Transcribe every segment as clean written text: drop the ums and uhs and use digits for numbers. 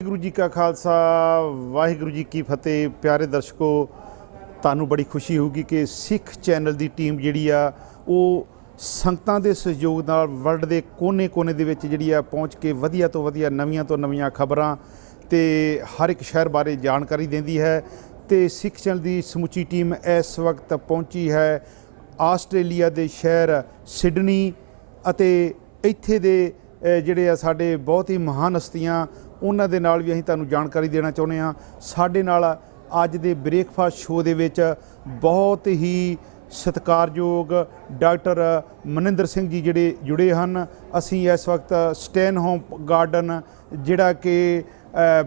ਵਾਹਿਗੁਰੂ ਜੀ ਕਾ ਖਾਲਸਾ ਵਾਹਿਗੁਰੂ ਜੀ ਕੀ ਫਤਿਹ। ਪਿਆਰੇ ਦਰਸ਼ਕੋ, ਤੁਹਾਨੂੰ ਬੜੀ ਖੁਸ਼ੀ ਹੋਊਗੀ ਕਿ ਸਿੱਖ ਚੈਨਲ ਦੀ ਟੀਮ ਜਿਹੜੀ ਆ ਉਹ ਸੰਗਤਾਂ ਦੇ ਸਹਿਯੋਗ ਨਾਲ ਵਰਲਡ ਦੇ ਕੋਨੇ-ਕੋਨੇ ਦੇ ਵਿੱਚ ਜਿਹੜੀ ਆ ਪਹੁੰਚ ਕੇ ਵਧੀਆ ਤੋਂ ਵਧੀਆ ਨਵੀਆਂ ਤੋਂ ਨਵੀਆਂ ਖਬਰਾਂ ਤੇ ਹਰ ਇੱਕ ਸ਼ਹਿਰ ਬਾਰੇ ਜਾਣਕਾਰੀ ਦਿੰਦੀ ਹੈ। ਤੇ ਸਿੱਖ ਚੈਨਲ ਦੀ ਸਮੁੱਚੀ ਟੀਮ ਇਸ ਵਕਤ ਪਹੁੰਚੀ ਹੈ ਆਸਟ੍ਰੇਲੀਆ ਦੇ ਸ਼ਹਿਰ ਸਿਡਨੀ ਅਤੇ ਇੱਥੇ ਦੇ ਜਿਹੜੇ ਆ ਸਾਡੇ ਬਹੁਤ ਹੀ ਮਹਾਨ ਹਸਤੀਆਂ ਉਹਨਾਂ ਦੇ ਨਾਲ ਵੀ ਅਸੀਂ ਤੁਹਾਨੂੰ ਜਾਣਕਾਰੀ ਦੇਣਾ ਚਾਹੁੰਦੇ ਹਾਂ। ਸਾਡੇ ਨਾਲ ਅੱਜ ਦੇ ਬ੍ਰੇਕਫਾਸਟ ਸ਼ੋਅ ਦੇ ਵਿੱਚ ਬਹੁਤ ਹੀ ਸਤਿਕਾਰਯੋਗ ਡਾਕਟਰ ਮਨਿੰਦਰ ਸਿੰਘ ਜੀ ਜਿਹੜੇ ਜੁੜੇ ਹਨ। ਅਸੀਂ ਇਸ ਵਕਤ ਸਟੈਨਹੋਮ ਗਾਰਡਨ ਜਿਹੜਾ ਕਿ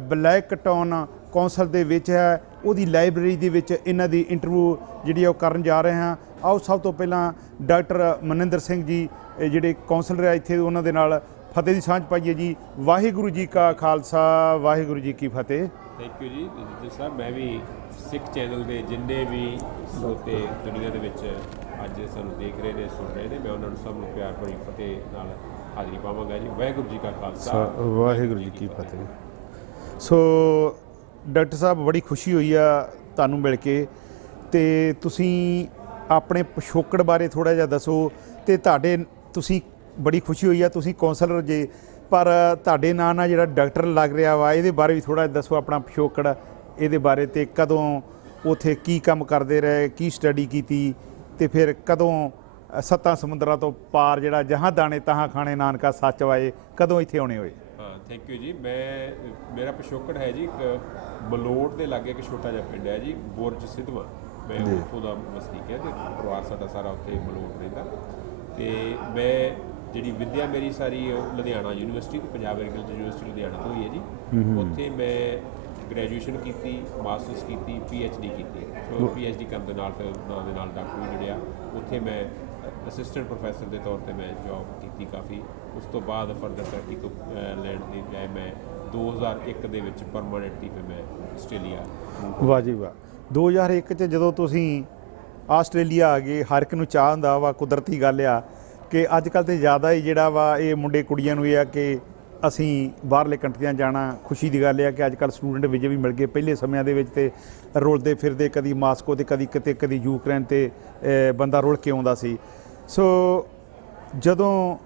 ਬਲੈਕ ਟਾਊਨ ਕੌਂਸਲ ਦੇ ਵਿੱਚ ਹੈ ਉਹਦੀ ਲਾਇਬ੍ਰੇਰੀ ਦੇ ਵਿੱਚ ਇਹਨਾਂ ਦੀ ਇੰਟਰਵਿਊ ਜਿਹੜੀ ਉਹ ਕਰਨ ਜਾ ਰਹੇ ਹਾਂ। ਆਓ ਸਭ ਤੋਂ ਪਹਿਲਾਂ ਡਾਕਟਰ ਮਨਿੰਦਰ ਸਿੰਘ ਜੀ ਜਿਹੜੇ ਕੌਂਸਲਰ ਆ ਇੱਥੇ ਉਹਨਾਂ ਦੇ ਨਾਲ ਫਤਿਹ ਦੀ ਸਾਂਝ ਪਾਈਏ ਜੀ। ਵਾਹਿਗੁਰੂ ਜੀ ਕਾ ਖਾਲਸਾ ਵਾਹਿਗੁਰੂ ਜੀ ਕੀ ਫਤਿਹ। ਥੈਂਕ ਯੂ ਜੀ ਜੀ ਸਾਹਿਬ। ਮੈਂ ਵੀ ਸਿੱਖ ਚੈਨਲ ਦੇ ਜਿੰਨੇ ਵੀ ਸਰੋਤੇ ਦੁਨੀਆ ਦੇ ਵਿੱਚ ਅੱਜ ਸਾਨੂੰ ਦੇਖ ਰਹੇ ਨੇ ਸੁਣ ਰਹੇ ਨੇ, ਮੈਂ ਉਹਨਾਂ ਨੂੰ ਸਭ ਨੂੰ ਪਿਆਰ ਭਰੀ ਫਤਿਹ ਨਾਲ ਹਾਜ਼ਰੀ ਪਾਵਾਂਗਾ ਜੀ। ਵਾਹਿਗੁਰੂ ਜੀ ਕਾ ਖਾਲਸਾ ਵਾਹਿਗੁਰੂ ਜੀ ਕੀ ਫਤਿਹ। ਸੋ ਡਾਕਟਰ ਸਾਹਿਬ, ਬੜੀ ਖੁਸ਼ੀ ਹੋਈ ਆ ਤੁਹਾਨੂੰ ਮਿਲ ਕੇ ਤੇ ਤੁਸੀਂ ਆਪਣੇ ਪਿਛੋਕੜ ਬਾਰੇ ਥੋੜ੍ਹਾ ਜਿਹਾ ਦੱਸੋ। ਤੇ ਤੁਸੀਂ ਬੜੀ ਖੁਸ਼ੀ ਹੋਈ ਆ, ਤੁਸੀਂ ਕੌਂਸਲਰ ਜੇ, ਪਰ ਤੁਹਾਡੇ ਨਾਂ ਨਾਲ ਜਿਹੜਾ ਡਾਕਟਰ ਲੱਗ ਰਿਹਾ ਵਾ ਇਹਦੇ ਬਾਰੇ ਵੀ ਥੋੜ੍ਹਾ ਜਿਹਾ ਦੱਸੋ, ਆਪਣਾ ਪਿਛੋਕੜ ਇਹਦੇ ਬਾਰੇ, ਤੇ ਕਦੋਂ ਉੱਥੇ ਕੀ ਕੰਮ ਕਰਦੇ ਰਹੇ, ਕੀ ਸਟੱਡੀ ਕੀਤੀ, ਤੇ ਫਿਰ ਕਦੋਂ ਸੱਤਾਂ ਸਮੁੰਦਰਾਂ ਤੋਂ ਪਾਰ ਜਿਹੜਾ ਜਹਾਂ ਦਾਣੇ ਤਹਾਂ ਖਾਣੇ ਨਾਨਕਾ ਸੱਚ ਵਾਏ, ਕਦੋਂ ਇੱਥੇ ਆਉਣੇ ਹੋਏ? ਹਾਂ, ਥੈਂਕ ਯੂ ਜੀ। ਮੇਰਾ ਪਿਛੋਕੜ ਹੈ ਜੀ ਇੱਕ ਮਲੋਟ ਦੇ ਲਾਗੇ ਇੱਕ ਛੋਟਾ ਜਿਹਾ ਪਿੰਡ ਹੈ ਜੀ ਬੁਰਜ ਸਿੱਧਵਾਂ। ਮੈਂ ਉੱਥੋਂ ਦਾ ਵਸਨੀਕ ਹੈ ਤੇ ਪਰਿਵਾਰ ਸਾਡਾ ਸਾਰਾ ਉੱਥੇ ਮਲੋਟ ਰਹਿੰਦਾ। ਤੇ ਮੈਂ ਜਿਹੜੀ ਵਿੱਦਿਆ ਮੇਰੀ ਸਾਰੀ ਲੁਧਿਆਣਾ ਯੂਨੀਵਰਸਿਟੀ ਤੇ ਪੰਜਾਬ ਐਗਰੀਕਲਚਰ ਯੂਨੀਵਰਸਿਟੀ ਲੁਧਿਆਣਾ ਤੋਂ ਹੀ ਹੈ ਜੀ। ਉੱਥੇ ਮੈਂ ਗ੍ਰੈਜੂਏਸ਼ਨ ਕੀਤੀ, ਮਾਸਟਰਸ ਕੀਤੀ, PhD ਕੀਤੀ। ਸੋ PhD ਕਰਨ ਦੇ ਨਾਲ ਫਿਰ ਨਾਲ ਦੇ ਨਾਲ ਡਾਕਟਰ ਵੀ ਜੁੜਿਆ। ਉੱਥੇ ਮੈਂ ਅਸਿਸਟੈਂਟ ਪ੍ਰੋਫੈਸਰ ਦੇ ਤੌਰ ਤੇ ਮੈਂ ਜੌਬ ਕੀਤੀ ਕਾਫੀ। ਉਸ ਤੋਂ ਬਾਅਦ ਫਰਦਰ ਤਰੱਕੀ ਤੋਂ ਲੈਣ ਦੀ ਬਜਾਏ ਮੈਂ 2001 ਦੇ ਵਿੱਚ ਪਰਮਾਨੈਂਟਲੀ ਫਿਰ ਮੈਂ ਆਸਟ੍ਰੇਲੀਆ। ਵਾਹ ਜੀ ਵਾਹ। 2001 'ਚ ਜਦੋਂ ਤੁਸੀਂ ਆਸਟ੍ਰੇਲੀਆ ਆ ਗਏ, ਹਰ ਇੱਕ ਨੂੰ ਚਾਹ ਹੁੰਦਾ ਵਾ, ਕੁਦਰਤੀ ਗੱਲ ਆ ਕਿ ਅੱਜ ਕੱਲ੍ਹ ਤਾਂ ਜ਼ਿਆਦਾ ਹੀ ਜਿਹੜਾ ਵਾ ਇਹ ਮੁੰਡੇ ਕੁੜੀਆਂ ਨੂੰ ਇਹ ਆ ਕਿ ਅਸੀਂ ਬਾਹਰਲੇ ਕੰਟਰੀਆਂ ਜਾਣਾ। ਖੁਸ਼ੀ ਦੀ ਗੱਲ ਇਹ ਆ ਕਿ ਅੱਜ ਕੱਲ੍ਹ ਸਟੂਡੈਂਟ ਵੀਜ਼ੇ ਵੀ ਮਿਲ ਗਏ। ਪਹਿਲੇ ਸਮਿਆਂ ਦੇ ਵਿੱਚ ਤੇ ਰੁਲਦੇ ਫਿਰਦੇ ਕਦੀ ਮਾਸਕੋ ਤੇ ਕਦੀ ਕਿਤੇ ਕਦੀ ਯੂਕਰੇਨ ਤੇ ਬੰਦਾ ਰੁਲ ਕੇ ਆਉਂਦਾ ਸੀ। ਸੋ ਜਦੋਂ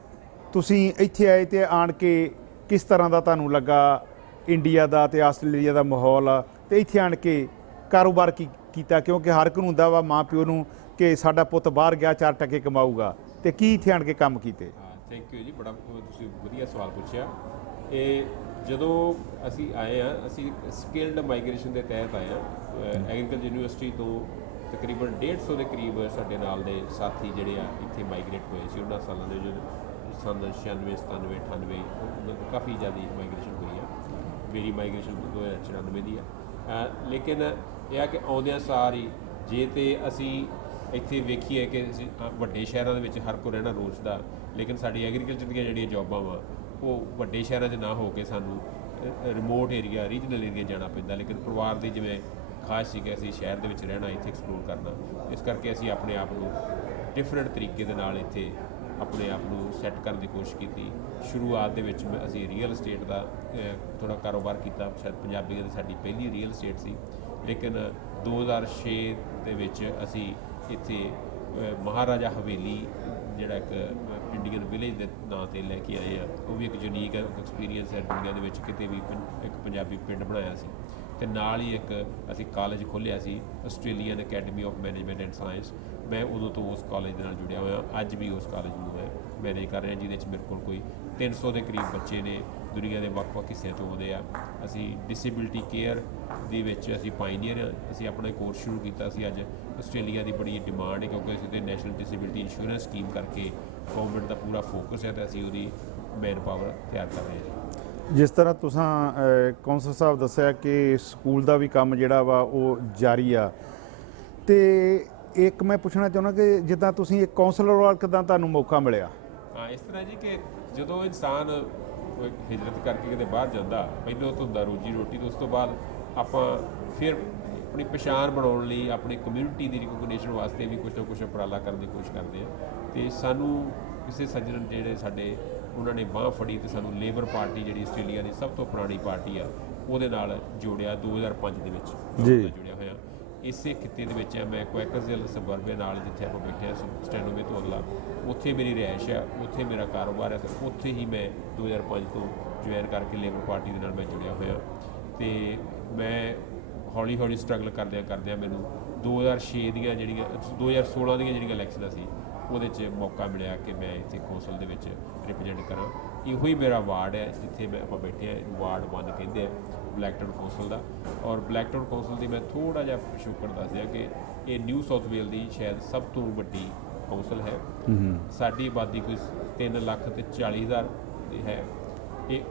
ਤੁਸੀਂ ਇੱਥੇ ਆਏ ਤੇ ਆਣ ਕੇ ਕਿਸ ਤਰ੍ਹਾਂ ਦਾ ਤੁਹਾਨੂੰ ਲੱਗਾ ਇੰਡੀਆ ਦਾ ਤੇ ਆਸਟ੍ਰੇਲੀਆ ਦਾ ਮਾਹੌਲ, ਤੇ ਇੱਥੇ ਆਣ ਕੇ ਕਾਰੋਬਾਰ ਕੀਤਾ? ਕਿਉਂਕਿ ਹਰ ਇੱਕ ਨੂੰ ਹੁੰਦਾ ਵਾ ਮਾਂ ਪਿਓ ਨੂੰ ਕਿ ਸਾਡਾ ਪੁੱਤ ਬਾਹਰ ਗਿਆ 4 ਟਕੇ ਕਮਾਊਗਾ, ਤੇ ਕੀ ਇੱਥੇ ਆਣ ਕੇ ਕੰਮ ਕੀਤੇ? ਥੈਂਕ ਯੂ ਜੀ, ਬੜਾ ਤੁਸੀਂ ਵਧੀਆ ਸਵਾਲ ਪੁੱਛਿਆ। ਇਹ ਜਦੋਂ ਅਸੀਂ ਆਏ ਹਾਂ, ਅਸੀਂ ਸਕਿਲਡ ਮਾਈਗ੍ਰੇਸ਼ਨ ਦੇ ਤਹਿਤ ਆਏ ਹਾਂ। ਐਗਰੀਕਲਚਰ ਯੂਨੀਵਰਸਿਟੀ ਤੋਂ ਤਕਰੀਬਨ 150 ਦੇ ਕਰੀਬ ਸਾਡੇ ਨਾਲ ਦੇ ਸਾਥੀ ਜਿਹੜੇ ਆ ਇੱਥੇ ਮਾਈਗ੍ਰੇਟ ਹੋਏ ਸੀ ਉਹਨਾਂ ਸਾਲਾਂ ਦੇ, ਜਦੋਂ ਸੰਨ 96 97 98 ਉਹਨਾਂ ਤੋਂ ਕਾਫੀ ਜ਼ਿਆਦਾ ਮਾਈਗ੍ਰੇਸ਼ਨ ਹੋਈ ਆ। ਮੇਰੀ ਮਾਈਗ੍ਰੇਸ਼ਨ 2094 ਦੀ ਆ। ਲੇਕਿਨ ਇਹ ਆ ਕਿ ਆਉਂਦਿਆਂ ਸਾਰ ਹੀ ਜੇ ਤੇ ਅਸੀਂ ਇੱਥੇ ਵੇਖੀਏ ਕਿ ਅਸੀਂ ਵੱਡੇ ਸ਼ਹਿਰਾਂ ਦੇ ਵਿੱਚ ਹਰ ਕੋਈ ਰਹਿਣਾ ਰੋਜ਼ਦਾ, ਲੇਕਿਨ ਸਾਡੀ ਐਗਰੀਕਲਚਰ ਦੀਆਂ ਜਿਹੜੀਆਂ ਜੋਬਾਂ ਵਾ ਉਹ ਵੱਡੇ ਸ਼ਹਿਰਾਂ 'ਚ ਨਾ ਹੋ ਕੇ ਸਾਨੂੰ ਰਿਮੋਟ ਏਰੀਆ, ਰੀਜਨਲ ਏਰੀਆ ਜਾਣਾ ਪੈਂਦਾ। ਲੇਕਿਨ ਪਰਿਵਾਰ ਦੀ ਜਿਵੇਂ ਖਾਸ ਸੀ ਕਿ ਅਸੀਂ ਸ਼ਹਿਰ ਦੇ ਵਿੱਚ ਰਹਿਣਾ, ਇੱਥੇ ਐਕਸਪਲੋਰ ਕਰਨਾ, ਇਸ ਕਰਕੇ ਅਸੀਂ ਆਪਣੇ ਆਪ ਨੂੰ ਡਿਫਰੈਂਟ ਤਰੀਕੇ ਦੇ ਨਾਲ ਇੱਥੇ ਆਪਣੇ ਆਪ ਨੂੰ ਸੈੱਟ ਕਰਨ ਦੀ ਕੋਸ਼ਿਸ਼ ਕੀਤੀ। ਸ਼ੁਰੂਆਤ ਦੇ ਵਿੱਚ ਅਸੀਂ ਰੀਅਲ estate ਦਾ ਥੋੜ੍ਹਾ ਕਾਰੋਬਾਰ ਕੀਤਾ। ਸ਼ਾਇਦ ਪੰਜਾਬੀਆਂ ਦੀ ਸਾਡੀ ਪਹਿਲੀ ਰੀਅਲ estate ਸੀ। ਲੇਕਿਨ 2006 ਦੇ ਵਿੱਚ ਅਸੀਂ ਇੱਥੇ ਮਹਾਰਾਜਾ ਹਵੇਲੀ ਜਿਹੜਾ ਇੱਕ ਇੰਡੀਅਨ ਵਿਲੇਜ ਦੇ ਨਾਂ 'ਤੇ ਲੈ ਕੇ ਆਏ ਆ। ਉਹ ਵੀ ਇੱਕ ਯੂਨੀਕ ਐਕਸਪੀਰੀਅੰਸ ਹੈ ਦੁਨੀਆ ਦੇ ਵਿੱਚ, ਕਿਤੇ ਵੀ ਇੱਕ ਪੰਜਾਬੀ ਪਿੰਡ ਬਣਾਇਆ ਸੀ। ਅਤੇ ਨਾਲ ਹੀ ਇੱਕ ਅਸੀਂ ਕਾਲਜ ਖੋਲ੍ਹਿਆ ਸੀ, Australian academy of management and science. ਮੈਂ ਉਦੋਂ ਤੋਂ ਉਸ ਕਾਲਜ ਦੇ ਨਾਲ ਜੁੜਿਆ ਹੋਇਆ, ਅੱਜ ਵੀ ਉਸ ਕਾਲਜ ਨੂੰ ਮੈਂ ਮੈਨੇਜ ਕਰ ਰਿਹਾ, ਜਿਹਦੇ 'ਚ ਮੇਰੇ ਕੋਲ ਕੋਈ 300 ਦੇ ਕਰੀਬ ਬੱਚੇ ਨੇ, ਦੁਨੀਆ ਦੇ ਵੱਖ-ਵੱਖ ਹਿੱਸਿਆਂ ਤੋਂ ਆਉਂਦੇ ਆ। ਅਸੀਂ ਡਿਸੇਬਿਲਟੀ ਕੇਅਰ ਦੇ ਵਿੱਚ ਅਸੀਂ ਪਾਇਨੀਅਰ ਹਾਂ। ਅਸੀਂ ਆਪਣਾ ਕੋਰਸ ਸ਼ੁਰੂ ਕੀਤਾ ਸੀ। ਅੱਜ ਆਸਟ੍ਰੇਲੀਆ ਦੀ ਬੜੀ ਡਿਮਾਂਡ ਹੈ ਕਿਉਂਕਿ ਅਸੀਂ ਤਾਂ ਨੈਸ਼ਨਲ ਡਿਸੇਬਿਲਟੀ ਇੰਸ਼ੋਰੈਂਸ ਸਕੀਮ ਕਰਕੇ ਗੌਰਮੈਂਟ ਦਾ ਪੂਰਾ ਫੋਕਸ ਹੈ ਅਤੇ ਅਸੀਂ ਉਹਦੀ ਮੈਨ ਪਾਵਰ ਤਿਆਰ ਕਰ ਰਹੇ ਹਾਂ। ਜਿਸ ਤਰ੍ਹਾਂ ਤੁਸੀਂ ਕੌਂਸਲ ਸਾਹਿਬ ਦੱਸਿਆ ਕਿ ਸਕੂਲ ਦਾ ਵੀ ਕੰਮ ਜਿਹੜਾ ਵਾ ਉਹ ਜਾਰੀ ਆ, ਤੇ ਇੱਕ ਮੈਂ ਪੁੱਛਣਾ ਚਾਹੁੰਦਾ ਕਿ ਜਿੱਦਾਂ ਤੁਸੀਂ ਇੱਕ ਕੌਂਸਲਰ ਵਾਲਾ ਕਿੱਦਾਂ ਤੁਹਾਨੂੰ ਮੌਕਾ ਮਿਲਿਆ? ਹਾਂ, ਇਸ ਤਰ੍ਹਾਂ ਜੀ ਕਿ ਜਦੋਂ ਇਨਸਾਨ ਹਿਜਰਤ ਕਰਕੇ ਕਿਤੇ ਬਾਹਰ ਜਾਂਦਾ, ਪਹਿਲਾਂ ਤੋਂ ਹੁੰਦਾ ਰੋਜੀ ਰੋਟੀ, ਤੋਂ ਉਸ ਤੋਂ ਬਾਅਦ ਆਪਾਂ ਫਿਰ ਆਪਣੀ ਪਛਾਣ ਬਣਾਉਣ ਲਈ ਆਪਣੀ ਕਮਿਊਨਿਟੀ ਦੀ ਰਿਕੋਗਨੀਸ਼ਨ ਵਾਸਤੇ ਵੀ ਕੁਛ ਨਾ ਕੁਛ ਉਪਰਾਲਾ ਕਰਨ ਦੀ ਕੋਸ਼ਿਸ਼ ਕਰਦੇ ਹਾਂ। ਅਤੇ ਸਾਨੂੰ ਕਿਸੇ ਸੱਜਣ ਜਿਹੜੇ ਸਾਡੇ ਉਹਨਾਂ ਨੇ ਬਾਂਹ ਫੜੀ ਤੇ ਸਾਨੂੰ ਲੇਬਰ ਪਾਰਟੀ ਜਿਹੜੀ ਆਸਟ੍ਰੇਲੀਆ ਦੀ ਸਭ ਤੋਂ ਪੁਰਾਣੀ ਪਾਰਟੀ ਆ ਉਹਦੇ ਨਾਲ ਜੋੜਿਆ 2005 ਦੇ ਵਿੱਚ ਜੀ। ਜੁੜਿਆ ਹੋਇਆ। ਇਸੇ ਖਿੱਤੇ ਦੇ ਵਿੱਚ ਮੈਂ ਕੁਐਕਰਜ਼ਿਲ ਸਬਰਬੇ ਨਾਲ ਜਿੱਥੇ ਆਪਾਂ ਬੈਠੇ ਹਾਂ ਸਟੈਨੋਵੇ ਤੋਂ ਅਗਲਾ, ਉੱਥੇ ਮੇਰੀ ਰਿਹਾਇਸ਼ ਆ, ਉੱਥੇ ਮੇਰਾ ਕਾਰੋਬਾਰ ਹੈ ਤੇ ਉੱਥੇ ਹੀ ਮੈਂ 2005 ਤੋਂ ਜੁਆਇਨ ਕਰਕੇ ਲੇਬਰ ਪਾਰਟੀ ਦੇ ਨਾਲ ਮੈਂ ਜੁੜਿਆ ਹੋਇਆ। ਤੇ ਮੈਂ ਹੌਲੀ ਹੌਲੀ ਸਟਰਗਲ ਕਰਦਿਆਂ ਮੈਨੂੰ 2006 ਦੀਆਂ ਜਿਹੜੀਆਂ 2016 ਦੀਆਂ ਜਿਹੜੀਆਂ ਇਲੈਕਸ਼ਨਾਂ ਸੀ ਉਹਦੇ 'ਚ ਮੌਕਾ ਮਿਲਿਆ ਕਿ ਮੈਂ ਇੱਥੇ ਕੌਂਸਲ ਦੇ ਵਿੱਚ ਰਿਪਰੈਜ਼ੈਂਟ ਕਰਾਂ। ਇਹੋ ਹੀ ਮੇਰਾ ਵਾਰਡ ਹੈ ਜਿੱਥੇ ਆਪਾਂ ਬੈਠੇ ਹਾਂ, ਵਾਰਡ 1 ਕਹਿੰਦੇ ਆ ਬਲੈਕਟਨ ਕੌਂਸਲ ਦਾ। ਔਰ ਬਲੈਕਟਨ ਕੌਂਸਲ ਦੀ ਮੈਂ ਥੋੜ੍ਹਾ ਜਿਹਾ ਪਿਛੋਕੜ ਦੱਸ ਦਿਆਂ ਕਿ ਇਹ ਨਿਊ ਸਾਊਥ ਵੇਲ ਦੀ ਸ਼ਾਇਦ ਸਭ ਤੋਂ ਵੱਡੀ ਕੌਂਸਲ ਹੈ। ਸਾਡੀ ਆਬਾਦੀ ਕੋਈ 3,40,000 ਹੈ।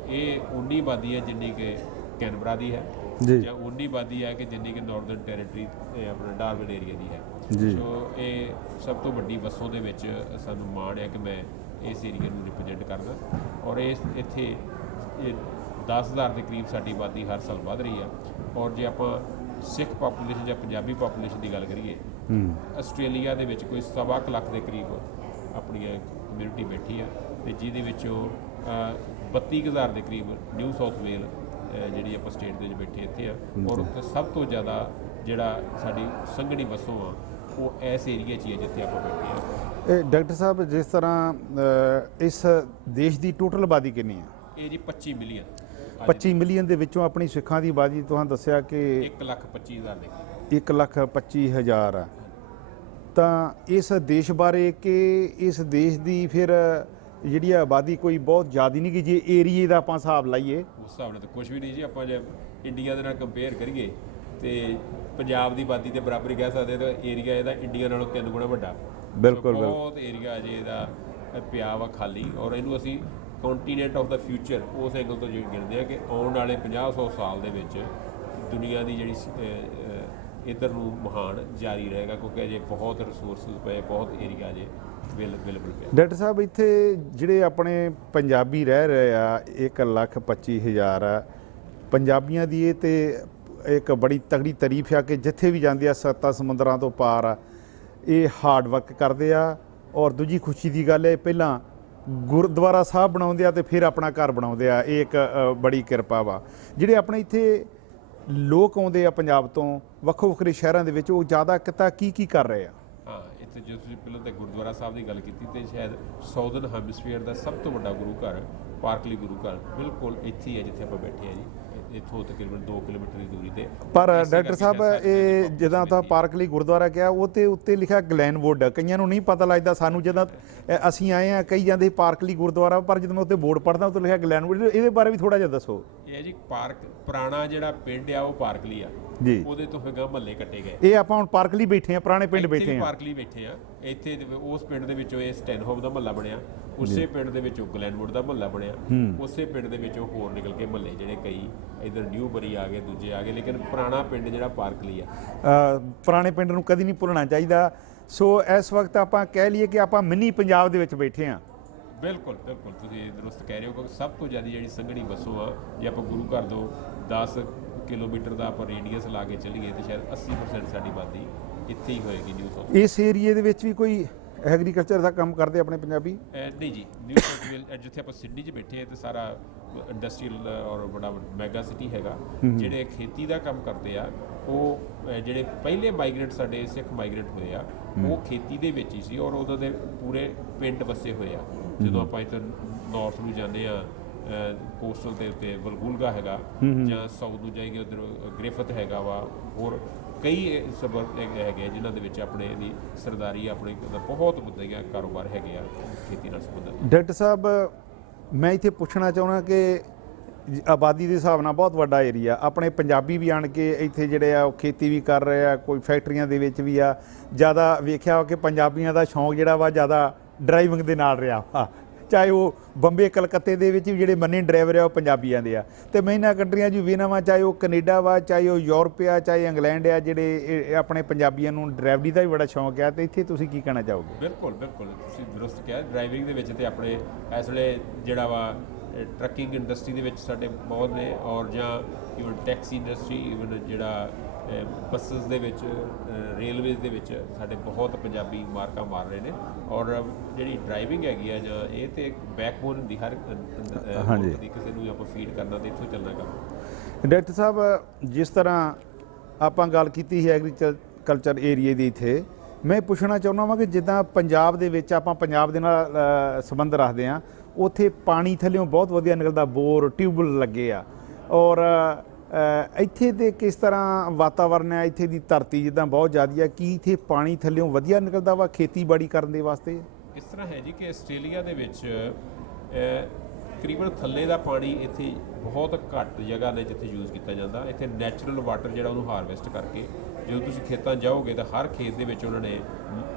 ਇਹ ਉਨੀ ਆਬਾਦੀ ਹੈ ਜਿੰਨੀ ਕਿ ਕੈਨਬਰਾ ਦੀ ਹੈ, ਜਾਂ ਉਨੀ ਆਬਾਦੀ ਹੈ ਕਿ ਜਿੰਨੀ ਕਿ ਨਾਰਦਰਨ ਟੈਰੀਟਰੀ ਆਪਣਾ ਡਾਰਵਿਨ ਏਰੀਆ ਦੀ ਹੈ। ਸੋ ਇਹ ਸਭ ਤੋਂ ਵੱਡੀ ਵਸੋਂ ਦੇ ਵਿੱਚ ਸਾਨੂੰ ਮਾਣ ਹੈ ਕਿ ਮੈਂ ਇਸ ਏਰੀਆ ਨੂੰ ਰਿਪਰੈਜ਼ੈਂਟ ਕਰਦਾ। ਔਰ ਇੱਥੇ 10,000 ਦੇ ਕਰੀਬ ਸਾਡੀ ਆਬਾਦੀ ਹਰ ਸਾਲ ਵੱਧ ਰਹੀ ਆ। ਔਰ ਜੇ ਆਪਾਂ ਸਿੱਖ ਪਾਪੂਲੇਸ਼ਨ ਜਾਂ ਪੰਜਾਬੀ ਪਾਪੂਲੇਸ਼ਨ ਦੀ ਗੱਲ ਕਰੀਏ, ਆਸਟ੍ਰੇਲੀਆ ਦੇ ਵਿੱਚ ਕੋਈ 1.25 ਲੱਖ ਦੇ ਕਰੀਬ ਆਪਣੀ ਕਮਿਊਨਿਟੀ ਬੈਠੀ ਆ, ਤੇ ਜਿਹਦੇ ਵਿੱਚੋਂ 32,000 ਦੇ ਕਰੀਬ ਨਿਊ ਸਾਊਥ ਵੇਲ ਜਿਹੜੀ ਆਪਾਂ ਸਟੇਟ ਦੇ ਵਿੱਚ ਬੈਠੇ ਇੱਥੇ ਆ। ਔਰ ਸਭ ਤੋਂ ਜ਼ਿਆਦਾ ਜਿਹੜਾ ਸਾਡੀ ਸੰਘਣੀ ਵਸੋਂ ਆ ਉਹ ਇਸ ਏਰੀਏ 'ਚ ਹੀ ਹੈ ਜਿੱਥੇ ਆਪਾਂ ਬੈਠੇ ਆ। ਡਾਕਟਰ ਸਾਹਿਬ, ਜਿਸ ਤਰ੍ਹਾਂ ਇਸ ਦੇਸ਼ ਦੀ ਟੋਟਲ ਆਬਾਦੀ ਕਿੰਨੀ ਹੈ? ਇਹ ਜੀ 25 ਮਿਲੀਅਨ। 25 ਮਿਲੀਅਨ ਦੇ ਵਿੱਚੋਂ ਆਪਣੀ ਸਿੱਖਾਂ ਦੀ ਆਬਾਦੀ ਤੁਹਾਨੂੰ ਦੱਸਿਆ ਕਿ 1,25,000 ਦੇ 1,25,000 ਆ। ਤਾਂ ਇਸ ਦੇਸ਼ ਬਾਰੇ ਕਿ ਇਸ ਦੇਸ਼ ਦੀ ਫਿਰ ਜਿਹੜੀ ਆਬਾਦੀ ਕੋਈ ਬਹੁਤ ਜ਼ਿਆਦਾ ਨਹੀਂ, ਕਿ ਜੇ ਏਰੀਏ ਦਾ ਆਪਾਂ ਹਿਸਾਬ ਲਾਈਏ ਉਸ ਹਿਸਾਬ ਨਾਲ ਤਾਂ ਕੁਝ ਵੀ ਨਹੀਂ ਜੀ। ਆਪਾਂ ਜੇ ਇੰਡੀਆ ਦੇ ਨਾਲ ਕੰਪੇਅਰ ਕਰੀਏ ਤੇ ਪੰਜਾਬ ਦੀ ਆਬਾਦੀ ਦੇ ਬਰਾਬਰ ਹੀ ਕਹਿ ਸਕਦੇ ਤਾਂ ਏਰੀਆ ਇਹਦਾ ਇੰਡੀਆ ਨਾਲੋਂ 3 ਗੁਣਾ ਵੱਡਾ। ਬਿਲਕੁਲ ਬਹੁਤ ਏਰੀਆ ਅਜੇ ਇਹਦਾ ਪਿਆ ਵਾ ਖਾਲੀ। ਔਰ ਇਹਨੂੰ ਅਸੀਂ ਕੰਟੀਨੈਂਟ ਆਫ ਦਾ ਫਿਊਚਰ ਉਸ ਐਂਗਲ ਤੋਂ ਗਿਣਦੇ ਆ ਕਿ ਆਉਣ ਵਾਲੇ 50-100 ਸਾਲ ਦੇ ਵਿੱਚ ਦੁਨੀਆ ਦੀ ਜਿਹੜੀ ਇੱਧਰ ਨੂੰ ਮਹਾਨ ਜਾਰੀ ਰਹੇਗਾ, ਕਿਉਂਕਿ ਅਜੇ ਬਹੁਤ ਰਿਸੋਰਸਿਸ ਪਏ, ਬਹੁਤ ਏਰੀਆ ਅਜੇ ਅਵੇਲੇਬਲ ਪਿਆ। ਡਾਕਟਰ ਸਾਹਿਬ, ਇੱਥੇ ਜਿਹੜੇ ਆਪਣੇ ਪੰਜਾਬੀ ਰਹਿ ਰਹੇ ਆ 1,25,000 ਆ ਪੰਜਾਬੀਆਂ ਦੀ, ਇਹ ਤੇ ਇੱਕ ਬੜੀ ਤਗੜੀ ਤਾਰੀਫ ਆ ਕਿ ਜਿੱਥੇ ਵੀ ਜਾਂਦੇ ਆ 7 ਸਮੁੰਦਰਾਂ ਤੋਂ ਪਾਰ ਆ, ਇਹ ਹਾਰਡ ਵਰਕ ਕਰਦੇ ਆ। ਔਰ ਦੂਜੀ ਖੁਸ਼ੀ ਦੀ ਗੱਲ ਹੈ, ਪਹਿਲਾਂ ਗੁਰਦੁਆਰਾ ਸਾਹਿਬ ਬਣਾਉਂਦੇ ਆ ਤੇ ਫਿਰ ਆਪਣਾ ਘਰ ਬਣਾਉਂਦੇ ਆ। ਇਹ ਇੱਕ ਬੜੀ ਕਿਰਪਾ ਵਾ। ਜਿਹੜੇ ਆਪਣੇ ਇੱਥੇ ਲੋਕ ਆਉਂਦੇ ਆ ਪੰਜਾਬ ਤੋਂ ਵੱਖੋ ਵੱਖਰੇ ਸ਼ਹਿਰਾਂ ਦੇ ਵਿੱਚ, ਉਹ ਜ਼ਿਆਦਾ ਕਿਤਾ ਕੀ ਕਰ ਰਹੇ ਆ? ਹਾਂ, ਇੱਥੇ ਜੇ ਤੁਸੀਂ ਪਹਿਲਾਂ ਤਾਂ ਗੁਰਦੁਆਰਾ ਸਾਹਿਬ ਦੀ ਗੱਲ ਕੀਤੀ ਤੇ ਸ਼ਾਇਦ ਸਾਊਦਰਨ ਹੈਮਿਸਫੀਅਰ ਦਾ ਸਭ ਤੋਂ ਵੱਡਾ ਗੁਰੂ ਘਰ ਪਾਰਕਲੀ ਗੁਰੂ ਘਰ ਬਿਲਕੁਲ ਇੱਥੇ ਹੀ ਹੈ ਜਿੱਥੇ ਆਪਾਂ ਬੈਠੇ ਆ ਜੀ। ਇੱਥੋਂ ਤਕਰੀਬਨ 2 ਕਿਲੋਮੀਟਰ ਦੀ ਦੂਰੀ ਤੇ। ਪਰ ਡਾਕਟਰ ਸਾਹਿਬ, ਇਹ ਜਿੱਦਾਂ ਤਾਂ ਪਾਰਕਲੀ ਗੁਰਦੁਆਰਾ ਕਿਹਾ, ਉਹ ਤੇ ਉੱਤੇ ਲਿਖਿਆ ਗਲੈਨਵੁੱਡ। ਕਈਆਂ ਨੂੰ ਨਹੀਂ ਪਤਾ ਲੱਗਦਾ। ਸਾਨੂੰ ਜਦੋਂ ਅਸੀਂ ਆਏ ਆ ਕਈ ਜਾਂਦੇ ਪਾਰਕਲੀ ਗੁਰਦੁਆਰਾ, ਪਰ ਜਦੋਂ ਮੈਂ ਉੱਤੇ ਬੋਰਡ ਪੜ੍ਹਦਾ ਉੱਤੇ ਲਿਖਿਆ ਗਲੈਨਵੁੱਡ। ਇਹਦੇ ਬਾਰੇ ਵੀ ਥੋੜਾ ਜਿਹਾ ਦੱਸੋ। ਇਹ ਜੀ ਪੁਰਾਣਾ ਜਿਹੜਾ ਪਿੰਡ ਆ ਉਹ ਪਾਰਕਲੀ ਆ ਜੀ। ਉਹਦੇ ਤੋਂ ਫਿਰ ਮਹੱਲੇ ਕੱਟੇ ਗਏ। ਇਹ ਆਪਾਂ ਹੁਣ ਪਾਰਕਲੀ ਬੈਠੇ ਆ, ਪੁਰਾਣੇ ਪਿੰਡ ਬੈਠੇ ਆ। ਪਾਰਕਲੀ ਬੈਠੇ ਆ ਇੱਥੇ। ਉਸ ਪਿੰਡ ਦੇ ਵਿੱਚੋਂ ਇਹ ਸਟੈਨਹੋਮ ਦਾ ਮਹੱਲਾ ਬਣਿਆ, ਉਸੇ ਪਿੰਡ ਦੇ ਵਿੱਚੋਂ ਗਲੈਨਵੁੱਡ ਦਾ ਮਹੱਲਾ ਬਣਿਆ, ਉਸੇ ਪਿੰਡ ਦੇ ਵਿੱਚੋਂ ਹੋਰ ਨਿਕਲ ਕੇ ਮਹੱਲੇ ਜਿਹੜੇ ਕਈ ਇੱਧਰ ਨਿਊਬਰੀ ਆ ਗਏ, ਦੂਜੇ ਆ ਗਏ, ਲੇਕਿਨ ਪੁਰਾਣਾ ਪਿੰਡ ਜਿਹੜਾ ਪਾਰਕਲੀ ਆ। ਪੁਰਾਣੇ ਪਿੰਡ ਨੂੰ ਕਦੀ ਨਹੀਂ ਭੁੱਲਣਾ ਚਾਹੀਦਾ। ਸੋ ਇਸ ਵਕਤ ਆਪਾਂ ਕਹਿ ਲਈਏ ਕਿ ਆਪਾਂ ਮਿੰਨੀ ਪੰਜਾਬ ਦੇ ਵਿੱਚ ਬੈਠੇ ਆ। ਬਿਲਕੁਲ ਤੁਸੀਂ ਦਰੁਸਤ ਕਹਿ ਰਹੇ ਹੋ, ਕਿਉਂਕਿ ਸਭ ਤੋਂ ਜ਼ਿਆਦਾ ਜਿਹੜੀ ਸੰਘਣੀ ਵਸੋਂ ਆ, ਜੇ ਆਪਾਂ ਗੁਰੂ ਘਰ ਤੋਂ 10 ਕਿਲੋਮੀਟਰ ਦਾ ਆਪਾਂ ਰੇਡੀਅਸ ਲਾ ਕੇ ਚੱਲੀਏ ਤੇ ਸ਼ਾਇਦ 80% ਸਾਡੀ ਆਬਾਦੀ ਇੱਥੇ ਹੀ ਹੋਏਗੀ ਨਿਊ ਸਾਊਥ। ਇਸ ਏਰੀਏ ਦੇ ਵਿੱਚ ਵੀ ਕੋਈ ਐਗਰੀਕਲਚਰ ਦਾ ਕੰਮ ਕਰਦੇ ਆਪਣੇ ਪੰਜਾਬੀ? ਨਹੀਂ ਜੀ, ਨਿਊ ਸਾਊਥ ਵੇਲ ਜਿੱਥੇ ਆਪਾਂ ਸਿਡਨੀ 'ਚ ਬੈਠੇ ਤੇ ਸਾਰਾ ਇੰਡਸਟਰੀਅਲ ਔਰ ਬੜਾ ਮੈਗਾ ਸਿਟੀ ਹੈਗਾ। ਜਿਹੜੇ ਖੇਤੀ ਦਾ ਕੰਮ ਕਰਦੇ ਆ ਉਹ ਜਿਹੜੇ ਪਹਿਲੇ ਮਾਈਗ੍ਰੇਟ ਸਾਡੇ ਸਿੱਖ ਮਾਈਗ੍ਰੇਟ ਹੋਏ ਆ, ਉਹ ਖੇਤੀ ਦੇ ਵਿੱਚ ਹੀ ਸੀ। ਔਰ ਉਦੋਂ ਦੇ ਪੂਰੇ ਪਿੰਡ ਵਸੇ ਹੋਏ ਆ। ਜਦੋਂ ਆਪਾਂ ਇੱਧਰ ਨਾਰਥ ਨੂੰ ਜਾਂਦੇ ਆ, ਕੋਸਟਲ ਦੇ ਉੱਤੇ ਵਲਗੂਲਗਾ ਹੈਗਾ, ਜਾਂ ਸਾਊਥ ਨੂੰ ਜਾਈਏ ਉੱਧਰ ਗ੍ਰਿਫਿਥ ਹੈਗਾ ਵਾ, ਹੋਰ ਕਈ ਸਬਰ ਹੈਗੇ ਜਿਨ੍ਹਾਂ ਦੇ ਵਿੱਚ ਆਪਣੇ ਦੀ ਸਰਦਾਰੀ ਆਪਣੇ ਬਹੁਤ ਵਧੀਆ ਕਾਰੋਬਾਰ ਹੈਗੇ ਆ ਖੇਤੀ ਨਾਲ ਸੰਬੰਧਿਤ। ਡਾਕਟਰ ਸਾਹਿਬ, ਮੈਂ ਇੱਥੇ ਪੁੱਛਣਾ ਚਾਹੁੰਦਾ ਕਿ ਆਬਾਦੀ ਦੇ ਹਿਸਾਬ ਨਾਲ ਬਹੁਤ ਵੱਡਾ ਏਰੀਆ, ਆਪਣੇ ਪੰਜਾਬੀ ਵੀ ਆਣ ਕੇ ਇੱਥੇ ਜਿਹੜੇ ਆ ਉਹ ਖੇਤੀ ਵੀ ਕਰ ਰਹੇ ਆ, ਕੋਈ ਫੈਕਟਰੀਆਂ ਦੇ ਵਿੱਚ ਵੀ ਆ। ਜ਼ਿਆਦਾ ਵੇਖਿਆ ਕਿ ਪੰਜਾਬੀਆਂ ਦਾ ਸ਼ੌਂਕ ਜਿਹੜਾ ਵਾ ਜ਼ਿਆਦਾ ਡਰਾਈਵਿੰਗ ਦੇ ਨਾਲ ਰਿਹਾ ਵਾ। ਚਾਹੇ ਉਹ ਬੰਬੇ ਕਲਕੱਤੇ ਦੇ ਵਿੱਚ ਵੀ ਜਿਹੜੇ ਮੰਨੇ ਡਰਾਈਵਰ ਆ ਉਹ ਪੰਜਾਬੀਆਂ ਦੇ ਆ। ਤੇ ਮੈਂ ਇਹਨਾਂ ਕੰਟਰੀਆਂ 'ਚ ਵੇਖਣਾ ਵਾ, ਚਾਹੇ ਉਹ ਕੈਨੇਡਾ ਵਾ, ਚਾਹੇ ਉਹ ਯੂਰਪ ਆ, ਚਾਹੇ ਇੰਗਲੈਂਡ ਆ, ਜਿਹੜੇ ਆਪਣੇ ਪੰਜਾਬੀਆਂ ਨੂੰ ਡਰਾਈਵਰੀ ਦਾ ਵੀ ਬੜਾ ਸ਼ੌਂਕ ਆ। ਤੇ ਇੱਥੇ ਤੁਸੀਂ ਕੀ ਕਹਿਣਾ ਚਾਹੋਗੇ? ਬਿਲਕੁਲ ਤੁਸੀਂ ਦਰੁਸਤ ਕਿਹਾ। ਡਰਾਈਵਿੰਗ ਦੇ ਵਿੱਚ ਤੇ ਆਪਣੇ ਇਸ ਵੇਲੇ ਜਿਹੜਾ ਵਾ ਟਰੱਕਿੰਗ ਇੰਡਸਟਰੀ ਦੇ ਵਿੱਚ ਸਾਡੇ ਬਹੁਤ ਨੇ, ਔਰ ਜਾਂ ਈਵਨ ਟੈਕਸੀ ਇੰਡਸਟਰੀ, ਈਵਨ ਜਿਹੜਾ ਬੱਸਸ ਦੇ ਵਿੱਚ, ਰੇਲਵੇਜ਼ ਦੇ ਵਿੱਚ ਸਾਡੇ ਬਹੁਤ ਪੰਜਾਬੀ ਮਾਰਕਾਂ ਮਾਰ ਰਹੇ ਨੇ। ਔਰ ਜਿਹੜੀ ਡਰਾਈਵਿੰਗ ਹੈਗੀ ਆ ਜਾਂ ਇਹ ਤੇ ਇੱਕ ਬੈਕਬੋਨ ਹੁੰਦੀ ਹਰ ਮੁਲਕ ਦੀ, ਕਿਸੇ ਨੂੰ ਆਪਾਂ ਫੀਡ ਕਰਨਾ ਤੇ ਇੱਥੋਂ ਚੱਲਣਾ ਕੰਮ। ਡਾਇਰੈਕਟਰ ਸਾਹਿਬ, ਜਿਸ ਤਰ੍ਹਾਂ ਆਪਾਂ ਗੱਲ ਕੀਤੀ ਹੈ ਐਗਰੀਕਲਚਰ ਏਰੀਏ ਦੀ, ਇੱਥੇ ਮੈਂ ਪੁੱਛਣਾ ਚਾਹੁੰਦਾ ਵਾਂ ਕਿ ਜਿੱਦਾਂ ਪੰਜਾਬ ਦੇ ਵਿੱਚ ਆਪਾਂ ਪੰਜਾਬ ਦੇ ਨਾਲ ਸੰਬੰਧ ਰੱਖਦੇ ਹਾਂ, ਉੱਥੇ ਪਾਣੀ ਥੱਲਿਓਂ ਬਹੁਤ ਵਧੀਆ ਨਿਕਲਦਾ, ਬੋਰ ਟਿਊਬਵੈੱਲ ਲੱਗੇ ਆ, ਔਰ ਇੱਥੇ ਦੇ ਕਿਸ ਤਰ੍ਹਾਂ ਵਾਤਾਵਰਨ ਹੈ, ਇੱਥੇ ਦੀ ਧਰਤੀ ਜਿੱਦਾਂ ਬਹੁਤ ਜ਼ਿਆਦਾ ਹੈ, ਕੀ ਇੱਥੇ ਪਾਣੀ ਥੱਲਿਓਂ ਵਧੀਆ ਨਿਕਲਦਾ ਵਾ ਖੇਤੀਬਾੜੀ ਕਰਨ ਦੇ ਵਾਸਤੇ? ਇਸ ਤਰ੍ਹਾਂ ਹੈ ਜੀ ਕਿ ਆਸਟ੍ਰੇਲੀਆ ਦੇ ਵਿੱਚ ਤਕਰੀਬਨ ਥੱਲੇ ਦਾ ਪਾਣੀ ਇੱਥੇ ਬਹੁਤ ਘੱਟ ਜਗ੍ਹਾ ਨੇ ਜਿੱਥੇ ਯੂਜ਼ ਕੀਤਾ ਜਾਂਦਾ। ਇੱਥੇ ਨੈਚੁਰਲ ਵਾਟਰ ਜਿਹੜਾ ਉਹਨੂੰ ਹਾਰਵੈਸਟ ਕਰਕੇ, ਜਦੋਂ ਤੁਸੀਂ ਖੇਤਾਂ ਜਾਓਗੇ ਤਾਂ ਹਰ ਖੇਤ ਦੇ ਵਿੱਚ ਉਹਨਾਂ ਨੇ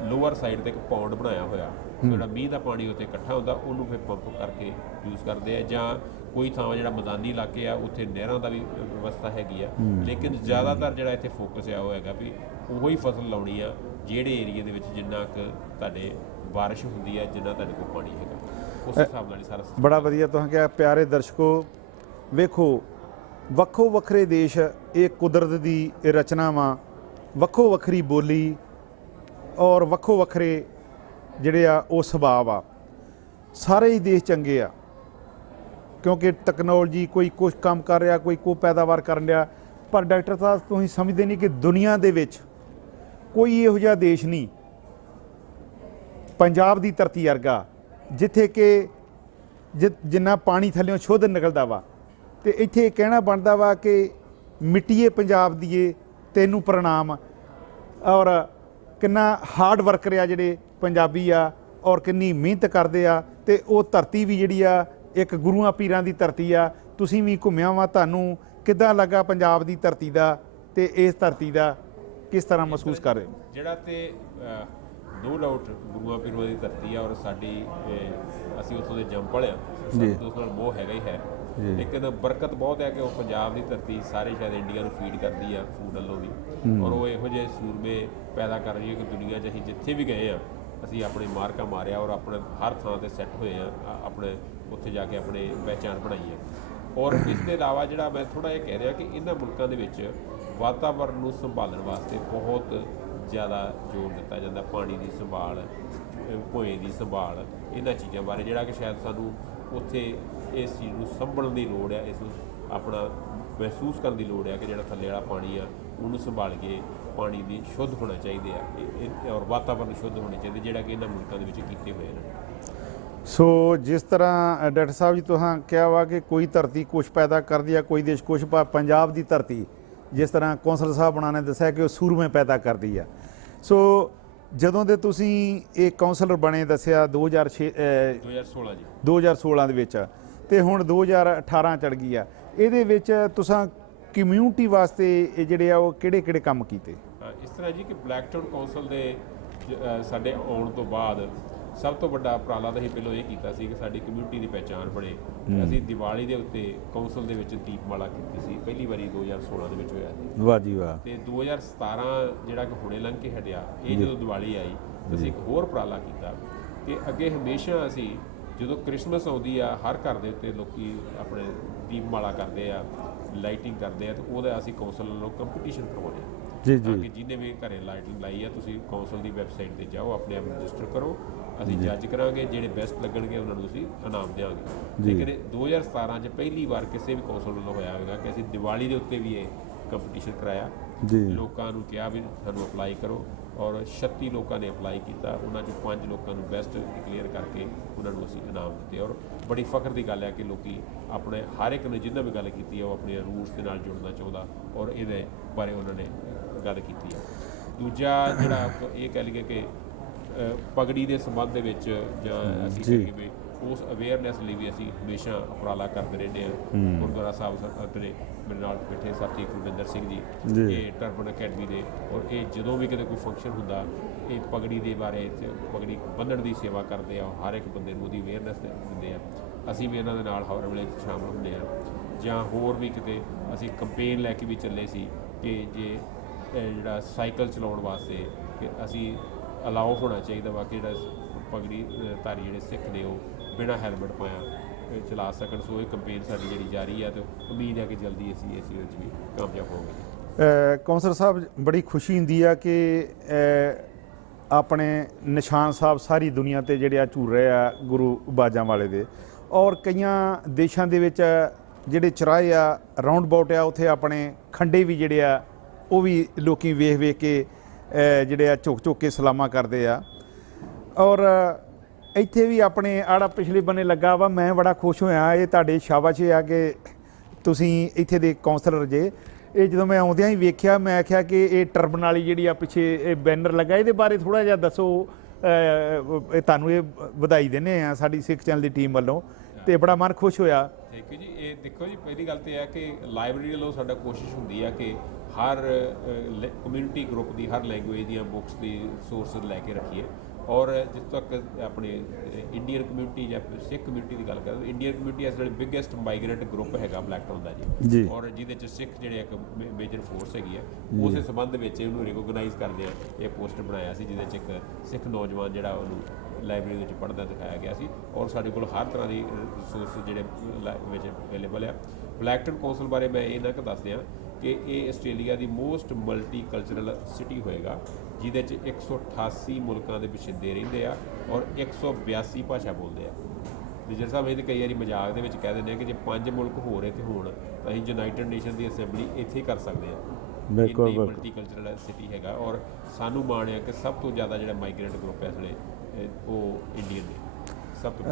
ਲੋਅਰ ਸਾਈਡ ਤੇ ਇੱਕ ਪੌਂਡ ਬਣਾਇਆ ਹੋਇਆ, ਜਿਹੜਾ ਮੀਂਹ ਦਾ ਪਾਣੀ ਉੱਥੇ ਇਕੱਠਾ ਹੁੰਦਾ ਉਹਨੂੰ ਫਿਰ ਪੰਪ ਕਰਕੇ ਯੂਜ਼ ਕਰਦੇ ਆ। ਜਾਂ ਕੋਈ ਥਾਂ ਜਿਹੜਾ ਮੈਦਾਨੀ ਇਲਾਕੇ ਆ ਉੱਥੇ ਨਹਿਰਾਂ ਦਾ ਵੀ ਵਿਵਸਥਾ ਹੈਗੀ ਆ, ਲੇਕਿਨ ਜ਼ਿਆਦਾਤਰ ਜਿਹੜਾ ਇੱਥੇ ਫੋਕਸ ਆ ਉਹ ਹੈਗਾ ਵੀ ਉਹੀ ਫਸਲ ਲਾਉਣੀ ਆ ਜਿਹੜੇ ਏਰੀਏ ਦੇ ਵਿੱਚ ਜਿੰਨਾ ਕੁ ਤੁਹਾਡੇ ਬਾਰਿਸ਼ ਹੁੰਦੀ ਆ, ਜਿੰਨਾ ਤੁਹਾਡੇ ਕੋਲ ਪਾਣੀ ਹੈਗਾ, ਉਸ ਹਿਸਾਬ ਨਾਲ ਹੀ ਸਾਰਾ system। ਬੜਾ ਵਧੀਆ ਤੁਸੀਂ ਕਿਹਾ। ਪਿਆਰੇ ਦਰਸ਼ਕੋ, ਵੇਖੋ ਵੱਖੋ ਵੱਖਰੇ ਦੇਸ਼, ਇਹ ਕੁਦਰਤ ਦੀ ਰਚਨਾ ਵਾ, ਵੱਖੋ ਵੱਖਰੀ ਬੋਲੀ ਔਰ ਵੱਖੋ ਵੱਖਰੇ ਜਿਹੜੇ ਆ ਉਹ ਸੁਭਾਅ ਆ। ਸਾਰੇ ਹੀ ਦੇਸ਼ ਚੰਗੇ ਆ ਕਿਉਂਕਿ ਟੈਕਨੋਲੋਜੀ, ਕੋਈ ਕੁਛ ਕੰਮ ਕਰ ਰਿਹਾ, ਕੋਈ ਪੈਦਾਵਾਰ ਕਰਨ ਰਿਹਾ। ਪਰ ਡਾਕਟਰ ਸਾਹਿਬ, ਤੁਸੀਂ ਸਮਝਦੇ ਨਹੀਂ ਕਿ ਦੁਨੀਆ ਦੇ ਵਿੱਚ ਕੋਈ ਇਹੋ ਜਿਹਾ ਦੇਸ਼ ਨਹੀਂ ਪੰਜਾਬ ਦੀ ਧਰਤੀ ਵਰਗਾ ਜਿੱਥੇ ਕਿ ਜਿੰਨਾ ਪਾਣੀ ਥੱਲਿਓਂ ਸ਼ੁੱਧ ਨਿਕਲਦਾ ਵਾ। ਤੇ ਇੱਥੇ ਕਹਿਣਾ ਬਣਦਾ ਵਾ ਕਿ ਮਿੱਟੀਏ ਪੰਜਾਬ ਦੀਏ ਤੈਨੂੰ ਪ੍ਰਣਾਮ, ਔਰ ਕਿੰਨਾ ਹਾਰਡ ਵਰਕਰ ਆ ਜਿਹੜੇ ਪੰਜਾਬੀ ਆ, ਔਰ ਕਿੰਨੀ ਮਿਹਨਤ ਕਰਦੇ ਆ। ਤੇ ਉਹ ਧਰਤੀ ਵੀ ਜਿਹੜੀ ਆ ਇੱਕ ਗੁਰੂਆਂ ਪੀਰਾਂ ਦੀ ਧਰਤੀ ਆ। ਤੁਸੀਂ ਵੀ ਘੁੰਮਿਆ ਵਾ, ਤੁਹਾਨੂੰ ਕਿੱਦਾਂ ਲੱਗਾ ਪੰਜਾਬ ਦੀ ਧਰਤੀ ਦਾ ਤੇ ਇਸ ਧਰਤੀ ਦਾ ਕਿਸ ਤਰ੍ਹਾਂ ਮਹਿਸੂਸ ਕਰ ਰਹੇ? ਜਿਹੜਾ ਤੇ ਨੋ ਡਾਊਟ ਗੁਰੂਆਂ ਪੀਰਾਂ ਦੀ ਧਰਤੀ ਆ, ਔਰ ਸਾਡੀ ਅਸੀਂ ਉੱਥੋਂ ਦੇ ਜੰਮ ਪਲੇ ਆ, ਸਾਨੂੰ ਉਸ ਨਾਲ ਮੋਹ ਹੈਗਾ ਹੀ ਹੈ। ਲੇਕਿਨ ਬਰਕਤ ਬਹੁਤ ਹੈ ਕਿ ਉਹ ਪੰਜਾਬ ਦੀ ਧਰਤੀ ਸਾਰੇ ਸ਼ਾਇਦ ਇੰਡੀਆ ਨੂੰ ਫੀਡ ਕਰਦੀ ਆ ਫੂਡ ਵੱਲੋਂ ਵੀ, ਔਰ ਉਹ ਇਹੋ ਜਿਹੇ ਸੂਰਮੇ ਪੈਦਾ ਕਰ ਰਹੀ ਹੈ ਕਿ ਦੁਨੀਆ 'ਚ ਅਸੀਂ ਜਿੱਥੇ ਵੀ ਗਏ ਆ ਅਸੀਂ ਆਪਣੇ ਮਾਰਕਾ ਮਾਰਿਆ, ਔਰ ਆਪਣੇ ਹਰ ਥਾਂ ਤੇ ਸੈੱਟ ਹੋਏ ਆ, ਆਪਣੇ ਉੱਥੇ ਜਾ ਕੇ ਆਪਣੇ ਪਹਿਚਾਣ ਬਣਾਈ ਹੈ। ਔਰ ਇਸ ਦੇ ਇਲਾਵਾ ਜਿਹੜਾ ਮੈਂ ਥੋੜ੍ਹਾ ਇਹ ਕਹਿ ਰਿਹਾ ਕਿ ਇਹਨਾਂ ਮੁਲਕਾਂ ਦੇ ਵਿੱਚ ਵਾਤਾਵਰਨ ਨੂੰ ਸੰਭਾਲਣ ਵਾਸਤੇ ਬਹੁਤ ਜ਼ਿਆਦਾ ਜ਼ੋਰ ਦਿੱਤਾ ਜਾਂਦਾ, ਪਾਣੀ ਦੀ ਸੰਭਾਲ, ਭੋਏ ਦੀ ਸੰਭਾਲ, ਇਹਨਾਂ ਚੀਜ਼ਾਂ ਬਾਰੇ, ਜਿਹੜਾ ਕਿ ਸ਼ਾਇਦ ਸਾਨੂੰ ਉੱਥੇ ਇਸ ਚੀਜ਼ ਨੂੰ ਸੰਭਲਣ ਦੀ ਲੋੜ ਹੈ, ਇਸ ਨੂੰ ਆਪਣਾ ਮਹਿਸੂਸ ਕਰਨ ਦੀ ਲੋੜ ਹੈ ਕਿ ਜਿਹੜਾ ਥੱਲੇ ਵਾਲਾ ਪਾਣੀ ਆ ਉਹਨੂੰ ਸੰਭਾਲ ਕੇ ਪਾਣੀ ਦੀ ਸ਼ੁੱਧ ਹੋਣਾ ਚਾਹੀਦੇ ਆ, ਔਰ ਵਾਤਾਵਰਨ ਸ਼ੁੱਧ ਹੋਣੇ ਚਾਹੀਦੇ, ਜਿਹੜਾ ਕਿ ਇਹਨਾਂ ਮੁਲਕਾਂ ਦੇ ਵਿੱਚ ਕੀਤੇ ਹੋਏ ਨੇ। ਸੋ ਜਿਸ ਤਰ੍ਹਾਂ ਡਾਕਟਰ ਸਾਹਿਬ ਜੀ ਤੁਸੀਂ ਕਿਹਾ ਵਾ ਕਿ ਕੋਈ ਧਰਤੀ ਕੁਛ ਪੈਦਾ ਕਰਦੀ ਆ, ਕੋਈ ਦੇਸ਼ ਕੁਛ। ਪੰਜਾਬ ਦੀ ਧਰਤੀ, ਜਿਸ ਤਰ੍ਹਾਂ ਕੌਂਸਲ ਸਾਹਿਬ ਉਹਨਾਂ ਨੇ ਦੱਸਿਆ ਕਿ ਉਹ ਸੂਰਮੇ ਪੈਦਾ ਕਰਦੀ ਆ। ਸੋ ਜਦੋਂ ਦੇ ਤੁਸੀਂ ਇਹ ਕਾਉਂਸਲਰ ਬਣੇ, ਦੱਸਿਆ 2016 ਜੀ, 2016 ਦੇ ਵਿੱਚ, ਤੇ ਹੁਣ 2018 ਚੜ ਗਈ ਆ। ਇਹਦੇ ਵਿੱਚ ਤੁਸੀਂ ਕਮਿਊਨਿਟੀ ਵਾਸਤੇ ਇਹ ਜਿਹੜੇ ਆ ਉਹ ਕਿਹੜੇ ਕੰਮ ਕੀਤੇ? ਇਸ ਤਰ੍ਹਾਂ ਜੀ ਕਿ ਬਲੈਕਟਾਊਨ ਕੌਂਸਲ ਦੇ ਸਾਡੇ ਆਉਣ ਤੋਂ ਬਾਅਦ ਸਭ ਤੋਂ ਵੱਡਾ ਉਪਰਾਲਾ ਤਾਂ ਅਸੀਂ ਪਹਿਲਾਂ ਇਹ ਕੀਤਾ ਸੀ ਕਿ ਸਾਡੀ ਕਮਿਊਨਿਟੀ ਦੀ ਪਹਿਚਾਣ ਬਣੇ। ਅਸੀਂ ਦੀਵਾਲੀ ਦੇ ਉੱਤੇ ਕੌਂਸਲ ਦੇ ਵਿੱਚ ਦੀਪਮਾਲਾ ਕੀਤੀ ਸੀ, ਪਹਿਲੀ ਵਾਰੀ 2016 ਦੇ ਵਿੱਚ ਹੋਇਆ ਸੀ। ਵਾਹ ਜੀ ਵਾਹ। ਤੇ 2017 ਜਿਹੜਾ ਕਿ ਹੁਣੇ ਲੰਘ ਕੇ ਹਟਿਆ, ਇਹ ਜਦੋਂ ਦੀਵਾਲੀ ਆਈ ਤਾਂ ਅਸੀਂ ਇੱਕ ਹੋਰ ਉਪਰਾਲਾ ਕੀਤਾ ਕਿ ਅੱਗੇ ਹਮੇਸ਼ਾ ਅਸੀਂ ਜਦੋਂ ਕ੍ਰਿਸਮਸ ਆਉਂਦੀ ਆ, ਹਰ ਘਰ ਦੇ ਉੱਤੇ ਲੋਕੀ ਆਪਣੇ ਦੀਪਮਾਲਾ ਕਰਦੇ ਆ, ਲਾਈਟਿੰਗ ਕਰਦੇ ਆ, ਤੇ ਉਹਦਾ ਅਸੀਂ ਕੌਂਸਲ ਵੱਲੋਂ ਕੰਪੀਟੀਸ਼ਨ ਕਰਵਾਉਂਦੇ ਹਾਂ ਜੀ ਤਾਂ ਕਿ ਜਿਹਨੇ ਵੀ ਘਰੇ ਲਾਈਟਿੰਗ ਲਾਈ ਆ, ਤੁਸੀਂ ਕੌਂਸਲ ਦੀ ਵੈਬਸਾਈਟ ਤੇ ਜਾਓ, ਆਪਣੇ ਆਪ ਰਜਿਸਟਰ ਕਰੋ, ਅਸੀਂ ਜੱਜ ਕਰਾਂਗੇ, ਜਿਹੜੇ ਬੈਸਟ ਲੱਗਣਗੇ ਉਹਨਾਂ ਨੂੰ ਅਸੀਂ ਇਨਾਮ ਦੇਵਾਂਗੇ। ਲੇਕਿਨ 2017 'ਚ ਪਹਿਲੀ ਵਾਰ ਕਿਸੇ ਵੀ ਕੌਂਸਲ ਵੱਲੋਂ ਹੋਇਆ ਹੋਵੇਗਾ ਕਿ ਅਸੀਂ ਦੀਵਾਲੀ ਦੇ ਉੱਤੇ ਵੀ ਇਹ ਕੰਪੀਟੀਸ਼ਨ ਕਰਾਇਆ। ਲੋਕਾਂ ਨੂੰ ਕਿਹਾ ਵੀ ਸਾਨੂੰ ਅਪਲਾਈ ਕਰੋ, ਔਰ 36 ਲੋਕਾਂ ਨੇ ਅਪਲਾਈ ਕੀਤਾ, ਉਹਨਾਂ 'ਚੋਂ 5 ਲੋਕਾਂ ਨੂੰ ਬੈਸਟ ਡਿਕਲੇਅਰ ਕਰਕੇ ਉਹਨਾਂ ਨੂੰ ਅਸੀਂ ਇਨਾਮ ਦਿੱਤੇ। ਔਰ ਬੜੀ ਫਖਰ ਦੀ ਗੱਲ ਹੈ ਕਿ ਲੋਕੀ ਆਪਣੇ ਹਰ ਇੱਕ ਨੇ ਜਿੰਨਾ ਵੀ ਗੱਲ ਕੀਤੀ ਹੈ ਉਹ ਆਪਣੇ ਰੂਟਸ ਦੇ ਨਾਲ ਜੁੜਨਾ ਚਾਹੁੰਦਾ, ਔਰ ਇਹਦੇ ਬਾਰੇ ਉਹਨਾਂ ਨੇ ਗੱਲ ਕੀਤੀ ਹੈ। ਦੂਜਾ ਜਿਹੜਾ ਇਹ ਕਹਿ ਲਈਏ ਕਿ ਪਗੜੀ ਦੇ ਸੰਬੰਧ ਦੇ ਵਿੱਚ, ਜਾਂ ਅਸੀਂ ਕਹੀਏ ਉਸ ਅਵੇਅਰਨੈਸ ਲਈ ਵੀ ਅਸੀਂ ਹਮੇਸ਼ਾ ਉਪਰਾਲਾ ਕਰਦੇ ਰਹਿੰਦੇ ਹਾਂ। ਗੁਰਦੁਆਰਾ ਸਾਹਿਬ ਆਪਣੇ ਮੇਰੇ ਨਾਲ ਬੈਠੇ ਸਾਥੀ ਕੁਲਵਿੰਦਰ ਸਿੰਘ ਜੀ, ਇਹ ਟਰਬਨ ਅਕੈਡਮੀ ਦੇ, ਔਰ ਇਹ ਜਦੋਂ ਵੀ ਕਿਤੇ ਕੋਈ ਫੰਕਸ਼ਨ ਹੁੰਦਾ ਇਹ ਪਗੜੀ ਦੇ ਬਾਰੇ, ਪਗੜੀ ਬੰਨ੍ਹਣ ਦੀ ਸੇਵਾ ਕਰਦੇ ਆ, ਹਰ ਇੱਕ ਬੰਦੇ ਨੂੰ ਉਹਦੀ ਅਵੇਅਰਨੈਸ ਦਿੰਦੇ ਆ। ਅਸੀਂ ਵੀ ਇਹਨਾਂ ਦੇ ਨਾਲ ਹਰ ਵੇਲੇ ਸ਼ਾਮਲ ਹੁੰਦੇ ਹਾਂ। ਜਾਂ ਹੋਰ ਵੀ ਕਿਤੇ ਅਸੀਂ ਕੰਪੇਨ ਲੈ ਕੇ ਵੀ ਚੱਲੇ ਸੀ ਕਿ ਜੇ ਜਿਹੜਾ ਸਾਈਕਲ ਚਲਾਉਣ ਵਾਸਤੇ ਕਿ ਅਸੀਂ ਅਲਾਓ ਹੋਣਾ ਚਾਹੀਦਾ ਵਾ ਕਿ ਜਿਹੜਾ ਪਗੜੀ ਧਾਰੀ ਜਿਹੜੇ ਸਿੱਖ ਨੇ ਉਹ ਬਿਨਾਂ ਹੈਲਮਟ ਪਾਇਆ ਚਲਾ ਸਕਣ। ਸੋ ਇਹ ਕੰਪੇਨ ਸਾਡੀ ਜਿਹੜੀ ਜਾਰੀ ਆ, ਤੇ ਉਮੀਦ ਹੈ ਕਿ ਜਲਦੀ ਅਸੀਂ ਇਸ ਵਿੱਚ ਵੀ ਕਾਮਯਾਬ ਹੋਵਾਂਗੇ। ਕੌਂਸਲਰ ਸਾਹਿਬ ਬੜੀ ਖੁਸ਼ੀ ਹੁੰਦੀ ਆ ਕਿ ਆਪਣੇ ਨਿਸ਼ਾਨ ਸਾਹਿਬ ਸਾਰੀ ਦੁਨੀਆ ਤੇ ਜਿਹੜੇ ਆ ਝੂਲ ਰਹੇ ਆ ਗੁਰੂ ਬਾਜਾਂ ਵਾਲੇ ਦੇ, ਔਰ ਕਈਆਂ ਦੇਸ਼ਾਂ ਦੇ ਵਿੱਚ ਜਿਹੜੇ ਚੁਰਾਹੇ ਆ ਰਾਉਂਡ ਬਾਊਟ ਆ ਉੱਥੇ ਆਪਣੇ ਖੰਡੇ ਵੀ ਜਿਹੜੇ ਆ ਉਹ ਵੀ ਲੋਕੀ ਵੇਖ ਵੇਖ ਕੇ ਜਿਹੜੇ ਆ ਝੁਕ ਝੁਕ ਕੇ ਸਲਾਮਾਂ ਕਰਦੇ ਆ। ਔਰ ਇੱਥੇ ਵੀ ਆਪਣੇ ਆੜਾ ਪਿਛਲੇ ਬੰਨੇ ਲੱਗਾ ਵਾ, ਮੈਂ ਬੜਾ ਖੁਸ਼ ਹੋਇਆ। ਇਹ ਤੁਹਾਡੇ ਸ਼ਾਬਾਸ਼ ਆ ਕਿ ਤੁਸੀਂ ਇੱਥੇ ਦੇ ਕੌਂਸਲਰ ਜੇ। ਇਹ ਜਦੋਂ ਮੈਂ ਆਉਂਦਿਆਂ ਹੀ ਵੇਖਿਆ ਮੈਂ ਆਖਿਆ ਕਿ ਇਹ ਟਰਬਨ ਵਾਲੀ ਜਿਹੜੀ ਆ ਪਿੱਛੇ ਇਹ ਬੈਨਰ ਲੱਗਾ, ਇਹਦੇ ਬਾਰੇ ਥੋੜ੍ਹਾ ਜਿਹਾ ਦੱਸੋ। ਤੁਹਾਨੂੰ ਇਹ ਵਧਾਈ ਦਿੰਦੇ ਆ ਸਾਡੀ ਸਿੱਖ ਚੈਨਲ ਦੀ ਟੀਮ ਵੱਲੋਂ, ਤੇ ਬੜਾ ਮਨ ਖੁਸ਼ ਹੋਇਆ। ਥੈਂਕ ਯੂ ਜੀ। ਇਹ ਦੇਖੋ ਜੀ, ਪਹਿਲੀ ਗੱਲ ਤੇ ਹੈ ਕਿ ਲਾਇਬ੍ਰੇਰੀ ਵੱਲੋਂ ਸਾਡਾ ਕੋਸ਼ਿਸ਼ ਹੁੰਦੀ ਹੈ ਕਿ ਹਰ ਕਮਿਊਨਿਟੀ ਗਰੁੱਪ ਦੀ ਹਰ ਲੈਂਗੁਏਜ ਦੀਆਂ ਬੁੱਕਸ ਦੀ ਸੋਰਸ ਲੈ ਕੇ ਰੱਖੀਏ। ਔਰ ਜਿਸ ਤੱਕ ਆਪਣੇ ਇੰਡੀਅਨ ਕਮਿਊਨਿਟੀ ਜਾਂ ਸਿੱਖ ਕਮਿਊਨਿਟੀ ਦੀ ਗੱਲ ਕਰਦੇ, ਇੰਡੀਅਨ ਕਮਿਊਨਿਟੀ ਇਸ ਵੇਲੇ ਬਿਗੇਸਟ ਮਾਈਗ੍ਰੇਟ ਗਰੁੱਪ ਹੈਗਾ ਬਲੈਕਟਾਊਨ ਦਾ ਜੀ, ਔਰ ਜਿਹਦੇ 'ਚ ਸਿੱਖ ਜਿਹੜੇ ਇੱਕ ਮੇਜਰ ਫੋਰਸ ਹੈਗੀ ਆ। ਉਸੇ ਸੰਬੰਧ ਵਿੱਚ ਇਹਨੂੰ ਰਿਕੋਗਨਾਈਜ਼ ਕਰਦੇ ਆ। ਇਹ ਪੋਸਟਰ ਬਣਾਇਆ ਸੀ ਜਿਹਦੇ 'ਚ ਇੱਕ ਸਿੱਖ ਨੌਜਵਾਨ ਜਿਹੜਾ ਉਹਨੂੰ ਲਾਇਬ੍ਰੇਰੀ ਵਿੱਚ ਪੜ੍ਹਦਾ ਦਿਖਾਇਆ ਗਿਆ ਸੀ। ਔਰ ਸਾਡੇ ਕੋਲ ਹਰ ਤਰ੍ਹਾਂ ਦੀ ਰਿਸੋਰਸ ਜਿਹੜੇ ਵਿੱਚ ਅਵੇਲੇਬਲ ਆ। ਬਲੈਕਟਨ ਕੌਂਸਲ ਬਾਰੇ ਮੈਂ ਇਹਨਾਂ ਕੁ ਦੱਸ ਦਿਆਂ ਕਿ ਇਹ ਆਸਟ੍ਰੇਲੀਆ ਦੀ ਮੋਸਟ ਮਲਟੀ ਕਲਚਰਲ ਸਿਟੀ ਹੋਏਗਾ, ਜਿਹਦੇ 'ਚ 188 ਮੁਲਕਾਂ ਦੇ ਵਸਿੰਦੇ ਰਹਿੰਦੇ ਆ ਔਰ 182 ਭਾਸ਼ਾ ਬੋਲਦੇ ਆ। ਮੇਜਰ ਸਾਹਿਬ ਇਹ ਤਾਂ ਕਈ ਵਾਰੀ ਮਜ਼ਾਕ ਦੇ ਵਿੱਚ ਕਹਿ ਦਿੰਦੇ ਆ ਕਿ ਜੇ 5 ਮੁਲਕ ਹੋਰ ਇੱਥੇ ਹੋਣ ਤਾਂ ਅਸੀਂ ਯੂਨਾਈਟਿਡ ਨੇਸ਼ਨ ਦੀ ਅਸੈਂਬਲੀ ਇੱਥੇ ਹੀ ਕਰ ਸਕਦੇ ਹਾਂ। ਬਿਲਕੁਲ ਮਲਟੀ ਕਲਚਰਲ ਸਿਟੀ ਹੈਗਾ। ਔਰ ਸਾਨੂੰ ਮਾਣ ਹੈ ਕਿ ਸਭ ਤੋਂ ਜ਼ਿਆਦਾ ਜਿਹੜਾ ਮਾਈਗ੍ਰੇਟ ਗਰੁੱਪ ਹੈ ਇਸ ਵੇਲੇ ਉਹ ਇੰਡੀਅਨ ਨੇ, ਸਭ ਤੋਂ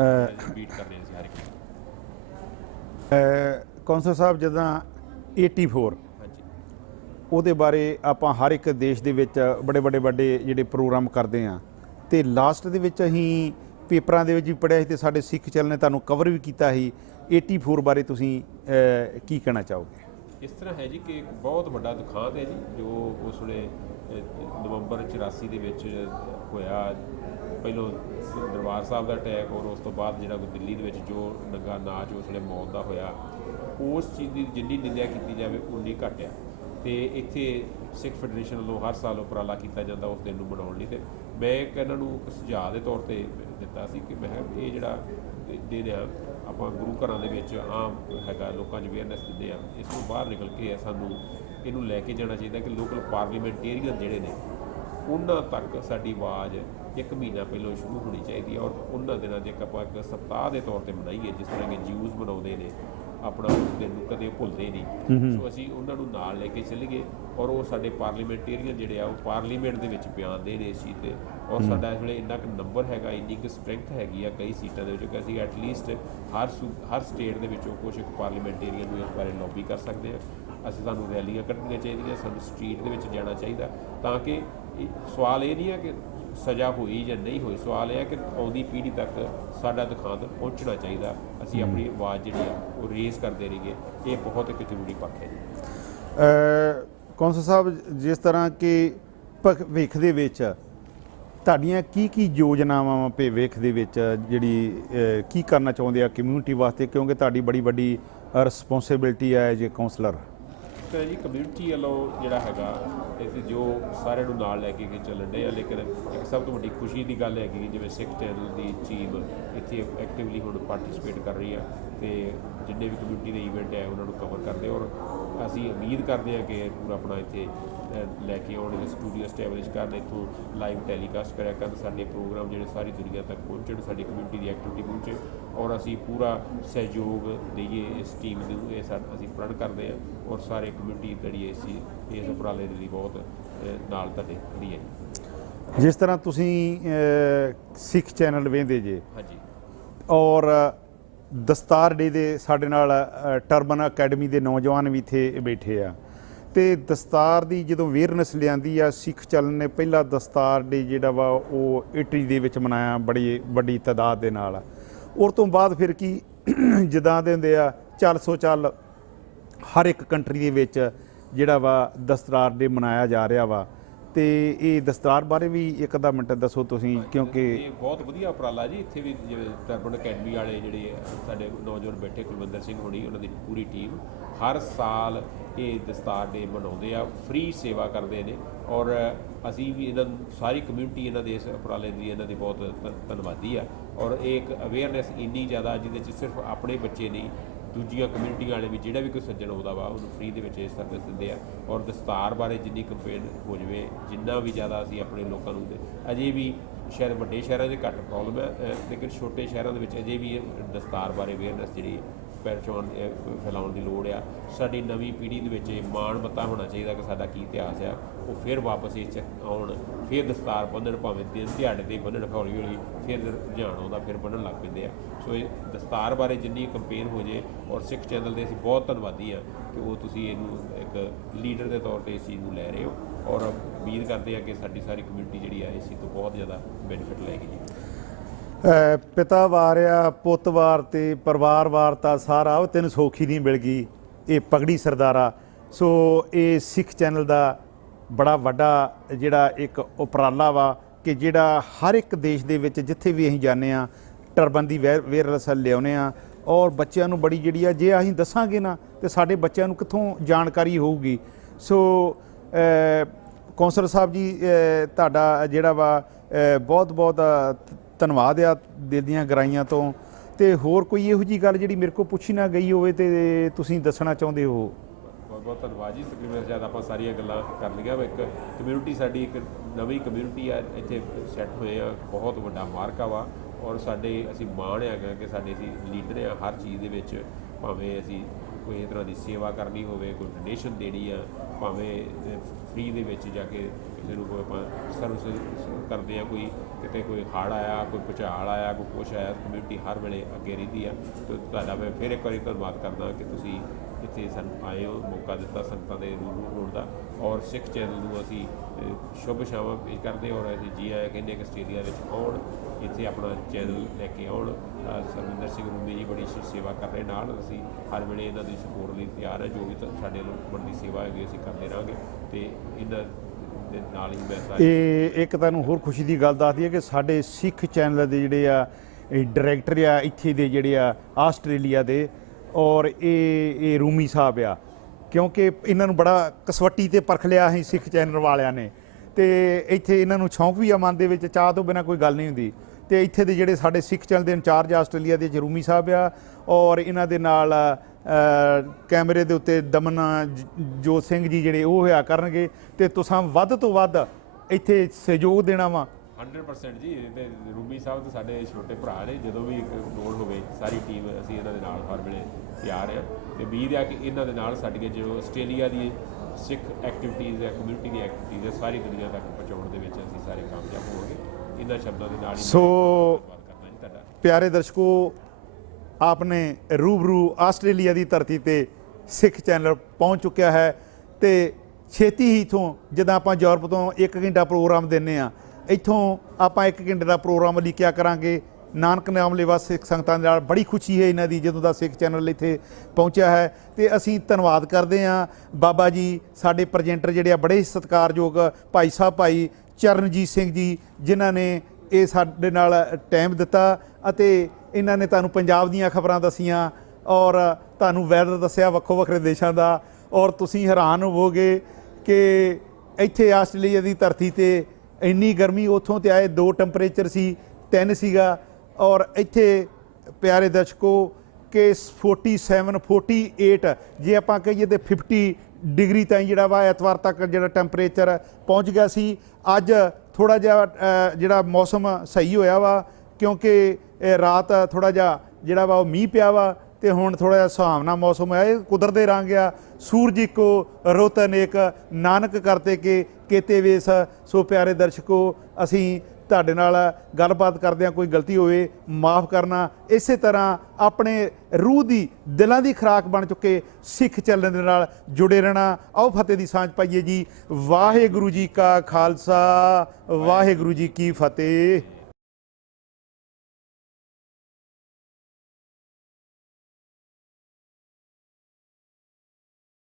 ਬੀਟ ਕਰ ਰਹੇ ਸੀ ਹਰ ਇੱਕ। ਕੌਂਸਲ ਸਾਹਿਬ ਜਿੱਦਾਂ 84 ਉਹਦੇ ਬਾਰੇ ਆਪਾਂ ਹਰ ਇੱਕ ਦੇਸ਼ ਦੇ ਵਿੱਚ ਬੜੇ ਵੱਡੇ ਜਿਹੜੇ ਪ੍ਰੋਗਰਾਮ ਕਰਦੇ ਆ, ਤੇ ਲਾਸਟ ਦੇ ਵਿੱਚ ਅਸੀਂ ਪੇਪਰਾਂ ਦੇ ਵਿੱਚ ਵੀ ਪੜ੍ਹਿਆ ਸੀ ਤੇ ਸਾਡੇ ਸਿੱਖ ਚੈਨਲ ਨੇ ਤੁਹਾਨੂੰ ਕਵਰ ਵੀ ਕੀਤਾ ਸੀ। 84 ਬਾਰੇ ਤੁਸੀਂ ਕੀ ਕਹਿਣਾ ਚਾਹੋਗੇ? ਇਸ ਤਰ੍ਹਾਂ ਹੈ ਜੀ ਕਿ ਇੱਕ ਬਹੁਤ ਵੱਡਾ ਦੁਖਾਂਤ ਹੈ ਜੀ ਜੋ ਉਸ ਵੇਲੇ ਨਵੰਬਰ 84 ਦੇ ਵਿੱਚ ਹੋਇਆ। ਪਹਿਲੋਂ ਦਰਬਾਰ ਸਾਹਿਬ ਦਾ ਅਟੈਕ, ਔਰ ਉਸ ਤੋਂ ਬਾਅਦ ਜਿਹੜਾ ਦਿੱਲੀ ਦੇ ਵਿੱਚ ਜੋ ਨੰਗਾ ਨਾਚ ਉਸ ਵੇਲੇ ਮੌਤ ਦਾ ਹੋਇਆ, ਉਸ ਚੀਜ਼ ਦੀ ਜਿੰਨੀ ਨਿੰਦਿਆ ਕੀਤੀ ਜਾਵੇ ਉਨੀ ਘੱਟ ਆ। ਤੇ ਇੱਥੇ ਸਿੱਖ ਫੈਡਰੇਸ਼ਨ ਵੱਲੋਂ ਹਰ ਸਾਲ ਉਪਰਾਲਾ ਕੀਤਾ ਜਾਂਦਾ ਉਸ ਦਿਨ ਨੂੰ ਮਨਾਉਣ ਲਈ। ਤੇ ਮੈਂ ਇੱਕ ਇਹਨਾਂ ਨੂੰ ਇੱਕ ਸੁਝਾਅ ਦੇ ਤੌਰ ਤੇ ਦਿੱਤਾ ਸੀ ਕਿ ਮੈਂ ਇਹ ਜਿਹੜਾ ਦਿਨ ਆ ਆਪਾਂ ਗੁਰੂ ਘਰਾਂ ਦੇ ਵਿੱਚ ਆਮ ਹੈਗਾ, ਲੋਕਾਂ 'ਚ ਅਵੇਅਰਨੈਸ ਦਿੰਦੇ ਆ, ਇਸ ਨੂੰ ਬਾਹਰ ਨਿਕਲ ਕੇ ਸਾਨੂੰ ਇਹਨੂੰ ਲੈ ਕੇ ਜਾਣਾ ਚਾਹੀਦਾ ਕਿ ਲੋਕਲ ਪਾਰਲੀਮੈਂਟੇਰੀਅਨ ਜਿਹੜੇ ਨੇ ਉਹਨਾਂ ਤੱਕ ਸਾਡੀ ਆਵਾਜ਼ 1 ਮਹੀਨਾ ਪਹਿਲਾਂ ਸ਼ੁਰੂ ਹੋਣੀ ਚਾਹੀਦੀ ਹੈ। ਔਰ ਉਹਨਾਂ ਦਿਨਾਂ 'ਚ ਇੱਕ ਆਪਾਂ ਇੱਕ ਸਪਤਾਹ ਦੇ ਤੌਰ ਤੇ ਮਨਾਈਏ, ਜਿਸ ਤਰ੍ਹਾਂ ਕਿ ਜਿਊਜ਼ ਮਨਾਉਂਦੇ ਨੇ ਆਪਣਾ ਉਸ ਦਿਨ ਨੂੰ ਕਦੇ ਭੁੱਲਦੇ ਨਹੀਂ। ਸੋ ਅਸੀਂ ਉਹਨਾਂ ਨੂੰ ਨਾਲ ਲੈ ਕੇ ਚੱਲੀਏ ਔਰ ਉਹ ਸਾਡੇ ਪਾਰਲੀਮੈਂਟੇਰੀਅਨ ਜਿਹੜੇ ਆ ਉਹ ਪਾਰਲੀਮੈਂਟ ਦੇ ਵਿੱਚ ਬਿਆਨ ਦੇਣ ਇਸ ਚੀਜ਼ 'ਤੇ। ਔਰ ਸਾਡਾ ਇਸ ਵੇਲੇ ਇੰਨਾ ਕੁ ਨੰਬਰ ਹੈਗਾ, ਇੰਨੀ ਕੁ ਸਟਰੈਂਥ ਹੈਗੀ ਆ ਕਈ ਸੀਟਾਂ ਦੇ ਵਿੱਚ ਕਿ ਅਸੀਂ ਐਟਲੀਸਟ ਹਰ ਸਟੇਟ ਦੇ ਵਿੱਚੋਂ ਕੁਛ ਇੱਕ ਪਾਰਲੀਮੈਂਟੇਰੀਅਨ ਨੂੰ ਇਸ ਬਾਰੇ ਲੌਬੀ ਕਰ ਸਕਦੇ ਹਾਂ। ਅਸੀਂ ਸਾਨੂੰ ਰੈਲੀਆਂ ਕੱਢਣੀਆਂ ਚਾਹੀਦੀਆਂ, ਸਾਨੂੰ ਸਟਰੀਟ ਦੇ ਵਿੱਚ ਜਾਣਾ ਚਾਹੀਦਾ, ਤਾਂ ਕਿ ਸਵਾਲ ਇਹ ਨਹੀਂ ਹੈ ਕਿ ਸਜ਼ਾ ਹੋਈ ਜਾਂ ਨਹੀਂ ਹੋਈ, ਸਵਾਲ ਇਹ ਹੈ ਕਿ ਆਉਂਦੀ ਪੀੜ੍ਹੀ ਤੱਕ ਸਾਡਾ ਦੁਖਾਂਤ ਪਹੁੰਚਣਾ ਚਾਹੀਦਾ। ਅਸੀਂ ਆਪਣੀ ਆਵਾਜ਼ ਜਿਹੜੀ ਆ ਉਹ ਰੇਜ਼ ਕਰਦੇ ਰਹੀਏ। ਇਹ ਬਹੁਤ ਇੱਕ ਜ਼ਰੂਰੀ ਪੱਖ ਹੈ ਜੀ। ਕੌਂਸਲ ਸਾਹਿਬ, ਜਿਸ ਤਰ੍ਹਾਂ ਕਿ ਭਵਿੱਖ ਦੇ ਵਿੱਚ ਤੁਹਾਡੀਆਂ ਕੀ ਯੋਜਨਾਵਾਂ ਭਵਿੱਖ ਦੇ ਵਿੱਚ ਜਿਹੜੀ ਕੀ ਕਰਨਾ ਚਾਹੁੰਦੇ ਆ ਕਮਿਊਨਿਟੀ ਵਾਸਤੇ, ਕਿਉਂਕਿ ਤੁਹਾਡੀ ਬੜੀ ਵੱਡੀ ਰਿਸਪੌਂਸਿਬਿਲਿਟੀ ਹੈ ਐਜ ਏ ਕਾਉਂਸਲਰ? ਜੀ ਕਮਿਊਨਿਟੀ ਵੱਲੋਂ ਜਿਹੜਾ ਹੈਗਾ ਇਹ ਜੋ ਸਾਰਿਆਂ ਨੂੰ ਨਾਲ ਲੈ ਕੇ ਚੱਲਣ ਡੇ ਆ, ਲੇਕਿਨ ਇੱਕ ਸਭ ਤੋਂ ਵੱਡੀ ਖੁਸ਼ੀ ਦੀ ਗੱਲ ਹੈਗੀ ਜਿਵੇਂ ਸਿੱਖ ਚੈਨਲ ਦੀ ਟੀਮ ਇੱਥੇ ਐਕਟਿਵਲੀ ਹੁਣ ਪਾਰਟਿਸਿਪੇਟ ਕਰ ਰਹੀ ਆ ਤੇ ਜਿੰਨੇ ਵੀ ਕਮਿਊਨਿਟੀ ਦੇ ਈਵੈਂਟ ਹੈ ਉਹਨਾਂ ਨੂੰ ਕਵਰ ਕਰਦੇ। ਔਰ ਅਸੀਂ ਉਮੀਦ ਕਰਦੇ ਹਾਂ ਕਿ ਪੂਰਾ ਆਪਣਾ ਇੱਥੇ ਲੈ ਕੇ ਆਉਣ ਦੇ ਸਟੂਡੀਓ ਸਟੈਬਲਿਸ਼ ਕਰਨ, ਇੱਥੋਂ ਲਾਈਵ ਟੈਲੀਕਾਸਟ ਕਰਿਆ ਕਰਨ, ਸਾਡੇ ਪ੍ਰੋਗਰਾਮ ਜਿਹੜੇ ਸਾਰੀ ਦੁਨੀਆ ਤੱਕ ਪਹੁੰਚਣ, ਸਾਡੀ ਕਮਿਊਨਿਟੀ ਦੀ ਐਕਟੀਵਿਟੀ ਪਹੁੰਚੇ ਔਰ ਅਸੀਂ ਪੂਰਾ ਸਹਿਯੋਗ ਦੇਈਏ ਇਸ ਟੀਮ ਨੂੰ। ਇਹ ਅਸੀਂ ਪ੍ਰਣ ਕਰਦੇ ਹਾਂ ਔਰ ਸਾਰੇ ਕਮਿਊਨਿਟੀ ਜਿਹੜੀ ਇਸ ਉਪਰਾਲੇ ਦੇ ਲਈ ਬਹੁਤ ਨਾਲ ਤੁਹਾਡੇ ਖੜੀ ਹੈ। ਜਿਸ ਤਰ੍ਹਾਂ ਤੁਸੀਂ ਸਿੱਖ ਚੈਨਲ ਵੇਖਦੇ ਜੇ, ਹਾਂਜੀ, ਔਰ ਦਸਤਾਰ ਡੇ ਦੇ ਸਾਡੇ ਨਾਲ ਟਰਬਨ ਅਕੈਡਮੀ ਦੇ ਨੌਜਵਾਨ ਵੀ ਇੱਥੇ ਬੈਠੇ ਆ, ਤੇ ਦਸਤਾਰ ਦੀ ਜਦੋਂ ਅਵੇਅਰਨੈਸ ਲਿਆਂਦੀ ਆ ਸਿੱਖ ਚੈਨਲ ਨੇ, ਪਹਿਲਾ ਦਸਤਾਰ ਡੇ ਜਿਹੜਾ ਵਾ ਉਹ ਇਟਲੀ ਦੇ ਵਿੱਚ ਮਨਾਇਆ ਬੜੀ ਵੱਡੀ ਤਾਦਾਦ ਦੇ ਨਾਲ। ਉਸ ਤੋਂ ਬਾਅਦ ਫਿਰ ਕੀ ਜਿੱਦਾਂ ਦੇ ਹੁੰਦੇ ਆ ਚੱਲ ਸੋ ਚੱਲ ਹਰ ਇੱਕ ਕੰਟਰੀ ਦੇ ਵਿੱਚ ਜਿਹੜਾ ਵਾ ਦਸਤਾਰ ਡੇ ਮਨਾਇਆ ਜਾ ਰਿਹਾ ਵਾ। ਤੇ ਇਹ ਦਸਤਾਰ ਬਾਰੇ ਵੀ ਇੱਕ ਅੱਧਾ ਮਿੰਟ ਦੱਸੋ ਤੁਸੀਂ, ਕਿਉਂਕਿ ਇਹ ਬਹੁਤ ਵਧੀਆ ਉਪਰਾਲਾ ਜੀ। ਇੱਥੇ ਵੀ ਜਿਵੇਂ ਟਰਬਨ ਅਕੈਡਮੀ ਵਾਲੇ ਜਿਹੜੇ ਸਾਡੇ ਨੌਜਵਾਨ ਬੈਠੇ, ਕੁਲਵਿੰਦਰ ਸਿੰਘ ਹੋਣੀ, ਉਹਨਾਂ ਦੀ ਪੂਰੀ ਟੀਮ ਹਰ ਸਾਲ ਇਹ ਦਸਤਾਰ ਡੇ ਮਨਾਉਂਦੇ ਆ, ਫ੍ਰੀ ਸੇਵਾ ਕਰਦੇ ਨੇ। ਔਰ ਅਸੀਂ ਵੀ ਇਹਨਾਂ ਸਾਰੀ ਕਮਿਊਨਿਟੀ ਇਹਨਾਂ ਦੇ ਇਸ ਉਪਰਾਲੇ ਦੀ ਇਹਨਾਂ ਦੀ ਬਹੁਤ ਧੰਨਵਾਦੀ ਆ। ਔਰ ਇਹ ਇੱਕ ਅਵੇਅਰਨੈਸ ਇੰਨੀ ਜ਼ਿਆਦਾ ਜਿਹਦੇ 'ਚ ਸਿਰਫ ਆਪਣੇ ਬੱਚੇ ਨਹੀਂ, ਦੂਜੀਆਂ ਕਮਿਊਨਿਟੀਆਂ ਵਾਲੇ ਵੀ ਜਿਹੜਾ ਵੀ ਕੋਈ ਸੱਜਣ ਆਉਂਦਾ ਵਾ ਉਹਨੂੰ ਫ੍ਰੀ ਦੇ ਵਿੱਚ ਇਸ ਸਰਵਿਸ ਦਿੰਦੇ ਆ। ਔਰ ਦਸਤਾਰ ਬਾਰੇ ਜਿੰਨੀ ਕੰਪੇਨ ਹੋ ਜਾਵੇ, ਜਿੰਨਾ ਵੀ ਜ਼ਿਆਦਾ ਅਸੀਂ ਆਪਣੇ ਲੋਕਾਂ ਨੂੰ ਅਜੇ ਵੀ ਸ਼ਾਇਦ ਵੱਡੇ ਸ਼ਹਿਰਾਂ 'ਚ ਘੱਟ ਪ੍ਰੋਬਲਮ ਹੈ, ਲੇਕਿਨ ਛੋਟੇ ਸ਼ਹਿਰਾਂ ਦੇ ਵਿੱਚ ਅਜੇ ਵੀ ਦਸਤਾਰ ਬਾਰੇ ਅਵੇਅਰਨੈਸ ਜਿਹੜੀ ਪਹਿਚਾਣ ਫੈਲਾਉਣ ਦੀ ਲੋੜ ਆ। ਸਾਡੀ ਨਵੀਂ ਪੀੜ੍ਹੀ ਦੇ ਵਿੱਚ ਇਹ ਮਾਣ ਮੱਤਾ ਹੋਣਾ ਚਾਹੀਦਾ ਕਿ ਸਾਡਾ ਕੀ ਇਤਿਹਾਸ ਆ, ਉਹ ਫਿਰ ਵਾਪਸ ਇਸ 'ਚ ਆਉਣ, ਫਿਰ ਦਸਤਾਰ ਬੰਨ੍ਹਣ, ਭਾਵੇਂ ਦਿਨ ਦਿਹਾੜੇ 'ਤੇ ਬੰਨ੍ਹਣ, ਹੌਲੀ ਹੌਲੀ ਫਿਰ ਰੁਝਾਨ ਆਉਂਦਾ, ਫਿਰ ਬੰਨ੍ਹਣ ਲੱਗ ਪੈਂਦੇ ਆ। ਸੋ ਇਹ ਦਸਤਾਰ ਬਾਰੇ ਜਿੰਨੀ ਕੰਪੇਨ ਹੋ ਜੇ, ਔਰ ਸਿੱਖ ਚੈਨਲ ਦੇ ਅਸੀਂ ਬਹੁਤ ਧੰਨਵਾਦੀ ਹਾਂ ਕਿ ਉਹ ਤੁਸੀਂ ਇਹਨੂੰ ਇੱਕ ਲੀਡਰ ਦੇ ਤੌਰ 'ਤੇ ਇਸ ਚੀਜ਼ ਨੂੰ ਲੈ ਰਹੇ ਹੋ, ਔਰ ਉਮੀਦ ਕਰਦੇ ਹਾਂ ਕਿ ਸਾਡੀ ਸਾਰੀ ਕਮਿਊਨਿਟੀ ਜਿਹੜੀ ਆ ਇਸ ਚੀਜ਼ ਤੋਂ ਬਹੁਤ ਜ਼ਿਆਦਾ ਬੈਨੀਫਿਟ ਲਏਗੀ ਜੀ। ਪਿਤਾ ਵਾਰਿਆ ਪੁੱਤ ਵਾਰ ਤੇ ਪਰਿਵਾਰ ਵਾਰ ਤਾਂ ਸਾਰਾ, ਉਹ ਤੈਨੂੰ ਸੌਖੀ ਨਹੀਂ ਮਿਲ ਗਈ ਇਹ ਪਗੜੀ ਸਰਦਾਰਾ। ਸੋ ਇਹ ਸਿੱਖ ਚੈਨਲ ਦਾ ਬੜਾ ਵੱਡਾ ਜਿਹੜਾ ਇੱਕ ਉਪਰਾਲਾ ਵਾ ਕਿ ਜਿਹੜਾ ਹਰ ਇੱਕ ਦੇਸ਼ ਦੇ ਵਿੱਚ ਜਿੱਥੇ ਵੀ ਅਸੀਂ ਜਾਂਦੇ ਹਾਂ ਟਰਬਨ ਦੀ ਵੇਅਰਨੈਸ ਲਿਆਉਂਦੇ ਹਾਂ, ਔਰ ਬੱਚਿਆਂ ਨੂੰ ਬੜੀ ਜਿਹੜੀ ਆ, ਜੇ ਅਸੀਂ ਦੱਸਾਂਗੇ ਨਾ ਤੇ ਸਾਡੇ ਬੱਚਿਆਂ ਨੂੰ ਕਿੱਥੋਂ ਜਾਣਕਾਰੀ ਹੋਊਗੀ। ਸੋ ਕੌਂਸਲਰ ਸਾਹਿਬ ਜੀ, ਤੁਹਾਡਾ ਜਿਹੜਾ ਵਾ ਬਹੁਤ ਬਹੁਤ ਧੰਨਵਾਦ ਆ ਦਿਲ ਦੀਆਂ ਗਹਿਰਾਈਆਂ ਤੋਂ। ਤੇ ਹੋਰ ਕੋਈ ਇਹੋ ਜਿਹੀ ਗੱਲ ਜਿਹੜੀ ਮੇਰੇ ਕੋਲ ਪੁੱਛੀ ਨਾ ਗਈ ਹੋਵੇ ਤੇ ਤੁਸੀਂ ਦੱਸਣਾ ਚਾਹੁੰਦੇ ਹੋ? ਬਹੁਤ ਬਹੁਤ ਧੰਨਵਾਦ ਜੀ। ਤਕਰੀਬਨ ਜ਼ਿਆਦਾ ਆਪਾਂ ਸਾਰੀਆਂ ਗੱਲਾਂ ਕਰ ਲਈਆਂ। ਇੱਕ ਕਮਿਊਨਿਟੀ ਸਾਡੀ ਇੱਕ ਨਵੀਂ ਕਮਿਊਨਿਟੀ ਆ, ਇੱਥੇ ਸੈੱਟ ਹੋਏ ਆ, ਬਹੁਤ ਵੱਡਾ ਮਾਰਕਾ ਵਾ, ਔਰ ਸਾਡੇ ਅਸੀਂ ਮਾਣ ਹੈਗਾ ਕਿ ਸਾਡੇ ਅਸੀਂ ਲੀਡਰ ਆ ਹਰ ਚੀਜ਼ ਦੇ ਵਿੱਚ, ਭਾਵੇਂ ਅਸੀਂ ਕੋਈ ਇਸ ਤਰ੍ਹਾਂ ਦੀ ਸੇਵਾ ਕਰਨੀ ਹੋਵੇ, ਕੋਈ ਡੋਨੇਸ਼ਨ ਦੇਣੀ ਆ, ਭਾਵੇਂ ਫ੍ਰੀ ਦੇ ਵਿੱਚ ਜਾ ਕੇ ਕਿਸੇ ਨੂੰ ਕੋਈ ਆਪਾਂ ਸਰਵਿਸ ਕਰਦੇ ਆ, ਕੋਈ ਕਿਤੇ ਕੋਈ ਹੜ੍ਹ ਆਇਆ, ਕੋਈ ਭੁਚਾਲ ਆਇਆ, ਕੋਈ ਕੁਛ ਆਇਆ, ਕਮਿਊਨਿਟੀ ਹਰ ਵੇਲੇ ਅੱਗੇ ਰਹਿੰਦੀ ਆ। ਅਤੇ ਤੁਹਾਡਾ ਮੈਂ ਫਿਰ ਇੱਕ ਵਾਰੀ ਧੰਨਵਾਦ ਕਰਦਾ ਕਿ ਤੁਸੀਂ ਇੱਥੇ ਸਾਨੂੰ ਆਏ ਹੋ, ਮੌਕਾ ਦਿੱਤਾ ਸੰਗਤਾਂ ਦੇ ਰੂਬਰੂ ਹੋਣ ਦਾ। ਔਰ ਸਿੱਖ ਚੈਨਲ ਨੂੰ ਅਸੀਂ ਸ਼ੁਭ ਸ਼ਾਮਾਂ ਪੇਸ਼ ਕਰਦੇ, ਔਰ ਅਸੀਂ ਜੀ ਆਇਆ ਕਹਿੰਦੇ ਕਿ ਆਸਟ੍ਰੇਲੀਆ ਵਿੱਚ ਆਉਣ, ਇੱਥੇ ਆਪਣਾ ਚੈਨਲ ਲੈ ਕੇ ਆਉਣ। ਸਰਵਿੰਦਰ ਸਿੰਘ ਰੂਮੀ ਜੀ ਬੜੀ ਸੇਵਾ ਕਰ ਰਹੇ ਨਾਲ, ਅਸੀਂ ਹਰ ਵੇਲੇ ਇਹਨਾਂ ਦੀ ਸਪੋਰਟ ਲਈ ਤਿਆਰ ਹੈ। ਜੋ ਵੀ ਸਾਡੇ ਵੱਲੋਂ ਬਣਦੀ ਸੇਵਾ ਹੈਗੀ ਅਸੀਂ ਕਰਦੇ ਰਹਾਂਗੇ। ਅਤੇ ਇਹਨਾਂ ਦੇ ਨਾਲ ਹੀ ਮੈਂ ਇਹ ਇੱਕ ਤੁਹਾਨੂੰ ਹੋਰ ਖੁਸ਼ੀ ਦੀ ਗੱਲ ਦੱਸਦੀ ਹੈ ਕਿ ਸਾਡੇ ਸਿੱਖ ਚੈਨਲ ਦੇ ਜਿਹੜੇ ਆ ਡਾਇਰੈਕਟਰ ਆ ਇੱਥੇ ਦੇ ਜਿਹੜੇ ਆ ਆਸਟ੍ਰੇਲੀਆ ਦੇ, ਔਰ ਇਹ ਰੂਮੀ ਸਾਹਿਬ ਆ, ਕਿਉਂਕਿ ਇਹਨਾਂ ਨੂੰ ਬੜਾ ਕਸਵੱਟੀ 'ਤੇ ਪਰਖ ਲਿਆ ਅਸੀਂ ਸਿੱਖ ਚੈਨਲ ਵਾਲਿਆਂ ਨੇ, ਅਤੇ ਇੱਥੇ ਇਹਨਾਂ ਨੂੰ ਸ਼ੌਂਕ ਵੀ ਆ ਮਨ ਦੇ ਵਿੱਚ, ਚਾਹ ਤੋਂ ਬਿਨਾਂ ਕੋਈ ਗੱਲ ਨਹੀਂ ਹੁੰਦੀ। ਅਤੇ ਇੱਥੇ ਦੇ ਜਿਹੜੇ ਸਾਡੇ ਸਿੱਖ ਚੈਨਲ ਦੇ ਇੰਚਾਰਜ ਆਸਟ੍ਰੇਲੀਆ ਦੇ ਰੂਮੀ ਸਾਹਿਬ ਆ, ਔਰ ਇਹਨਾਂ ਦੇ ਨਾਲ ਕੈਮਰੇ ਦੇ ਉੱਤੇ ਦਮਨ ਜੋਤ ਸਿੰਘ ਜੀ ਜਿਹੜੇ ਉਹ ਹੋਇਆ ਕਰਨਗੇ, ਅਤੇ ਤੁਸੀਂ ਵੱਧ ਤੋਂ ਵੱਧ ਇੱਥੇ ਸਹਿਯੋਗ ਦੇਣਾ ਵਾ। 100% ਜੀ। ਤੇ ਰੂਮੀ ਸਾਹਿਬ ਤਾਂ ਸਾਡੇ ਛੋਟੇ ਭਰਾ ਨੇ, ਜਦੋਂ ਵੀ ਲੋੜ ਹੋਵੇ ਸਾਰੀ ਟੀਮ ਅਸੀਂ ਇਹਨਾਂ ਦੇ ਨਾਲ ਹਰ ਵੇਲੇ ਤਿਆਰ ਹਾਂ। ਅਤੇ ਉਮੀਦ ਆ ਕਿ ਇਹਨਾਂ ਦੇ ਨਾਲ ਸਾਡੀਆਂ ਜੋ ਆਸਟ੍ਰੇਲੀਆ ਦੀ ਸਿੱਖ ਐਕਟੀਵਿਟੀਜ਼ ਹੈ, ਕਮਿਊਨਿਟੀ ਦੀ ਐਕਟੀਵਿਟੀਜ਼ ਹੈ, ਸਾਰੀ ਦੁਨੀਆ ਤੱਕ ਪਹੁੰਚਾਉਣ ਦੇ ਵਿੱਚ ਅਸੀਂ ਸਾਰੇ ਕਾਮਯਾਬ ਹੋਵਾਂਗੇ। ਇਹਨਾਂ ਸ਼ਬਦਾਂ ਦੇ ਨਾਲ ਹੀ ਸੋ ਧੰਨਵਾਦ ਕਰਦਾ ਜੀ ਤੁਹਾਡਾ। ਪਿਆਰੇ ਦਰਸ਼ਕੋ, आपने रूबरू ਆਸਟ੍ਰੇਲੀਆ ਦੀ ਧਰਤੀ ਤੇ ਸਿੱਖ ਚੈਨਲ ਪਹੁੰਚ ਚੁੱਕਿਆ ਹੈ, ਤੇ ਛੇਤੀ ਹੀ ਇਥੋਂ ਜਿੱਦਾਂ ਆਪਾਂ ਯੂਰਪ ਤੋਂ 1 ਘੰਟਾ ਪ੍ਰੋਗਰਾਮ ਦਿੰਦੇ ਆ, ਇੱਥੋਂ ਆਪਾਂ 1 ਘੰਟੇ ਦਾ ਪ੍ਰੋਗਰਾਮ ਲਿਖਿਆ ਕਰਾਂਗੇ ਨਾਨਕ ਨਾਮ ਲੇਵਾ ਸਿੱਖ ਸੰਗਤਾਂ ਦੇ ਨਾਲ। ਬੜੀ ਖੁਸ਼ੀ ਹੈ ਇਹਨਾਂ ਦੀ ਜਦੋਂ ਦਾ ਸਿੱਖ ਚੈਨਲ ਇੱਥੇ ਪਹੁੰਚਿਆ ਹੈ, ਤੇ ਅਸੀਂ ਧੰਨਵਾਦ ਕਰਦੇ ਹਾਂ ਬਾਬਾ ਜੀ, ਸਾਡੇ ਪ੍ਰੈਜੈਂਟਰ ਜਿਹੜੇ ਆ ਬੜੇ ਸਤਿਕਾਰਯੋਗ ਭਾਈ ਸਾਹਿਬ ਭਾਈ ਚਰਨਜੀਤ ਸਿੰਘ ਜੀ, ਜਿਨ੍ਹਾਂ ਨੇ ਇਹ ਸਾਡੇ ਨਾਲ ਟਾਈਮ ਦਿੱਤਾ ਅਤੇ ਇਹਨਾਂ ਨੇ ਤੁਹਾਨੂੰ ਪੰਜਾਬ ਦੀਆਂ ਖਬਰਾਂ ਦਸੀਆਂ, ਔਰ ਤੁਹਾਨੂੰ ਵੈਦਰ ਦੱਸਿਆ ਵੱਖੋ ਵੱਖਰੇ ਦੇਸ਼ਾਂ ਦਾ, ਔਰ ਤੁਸੀਂ ਹੈਰਾਨ ਹੋਵੋਗੇ ਕਿ ਇੱਥੇ ਆਸਟ੍ਰੇਲੀਆ ਦੀ ਧਰਤੀ ਤੇ ਇੰਨੀ ਗਰਮੀ, ਉੱਥੋਂ ਤੇ ਆਏ 2 ਟੈਂਪਰੇਚਰ ਸੀ, 3 ਸੀਗਾ, ਔਰ ਇੱਥੇ ਪਿਆਰੇ ਦਰਸ਼ਕੋ ਕਿ 47 48 ਜੇ ਆਪਾਂ ਕਹੀਏ ਤਾਂ 50 ਡਿਗਰੀ ਤਾਈਂ ਜਿਹੜਾ ਵਾ ਐਤਵਾਰ ਤੱਕ ਜਿਹੜਾ ਟੈਂਪਰੇਚਰ ਪਹੁੰਚ ਗਿਆ ਸੀ। ਅੱਜ ਥੋੜ੍ਹਾ ਜਿਹਾ ਜਿਹੜਾ ਮੌਸਮ ਸਹੀ ਹੋਇਆ ਵਾ, ਕਿਉਂਕਿ ਰਾਤ ਥੋੜ੍ਹਾ ਜਿਹਾ ਜਿਹੜਾ ਵਾ ਉਹ ਮੀਂਹ ਪਿਆ ਵਾ, ਅਤੇ ਹੁਣ ਥੋੜ੍ਹਾ ਜਿਹਾ ਸੁਹਾਵਣਾ ਮੌਸਮ ਹੈ। ਇਹ ਕੁਦਰਤ ਦੇ ਰੰਗ ਆ। ਸੂਰਜ ਕੋ ਰੁੱਤ ਅਨੇਕ, ਨਾਨਕ ਕਰਤੇ ਕੇ ਕੇਤੇ ਵੇਸ। ਸੋ ਪਿਆਰੇ ਦਰਸ਼ਕੋ, ਅਸੀਂ ਤੁਹਾਡੇ ਨਾਲ ਗੱਲਬਾਤ ਕਰਦਿਆਂ ਕੋਈ ਗਲਤੀ ਹੋਵੇ ਮਾफ़ ਕਰਨਾ। ਇਸੇ ਤਰ੍ਹਾਂ ਆਪਣੇ ਰੂਹ ਦੀ ਦਿਲਾਂ ਦੀ ਖੁਰਾਕ ਬਣ ਚੁੱਕੇ ਸਿੱਖ ਚੈਨਲ ਦੇ ਨਾਲ ਜੁੜੇ ਰਹਿਣਾ। ਆਓ ਫਤਿਹ ਦੀ ਸਾਂਝ ਪਾਈਏ ਜੀ। ਵਾਹਿਗੁਰੂ ਜੀ ਕਾ ਖਾਲਸਾ, ਵਾਹਿਗੁਰੂ ਜੀ ਕੀ ਫਤਿਹ।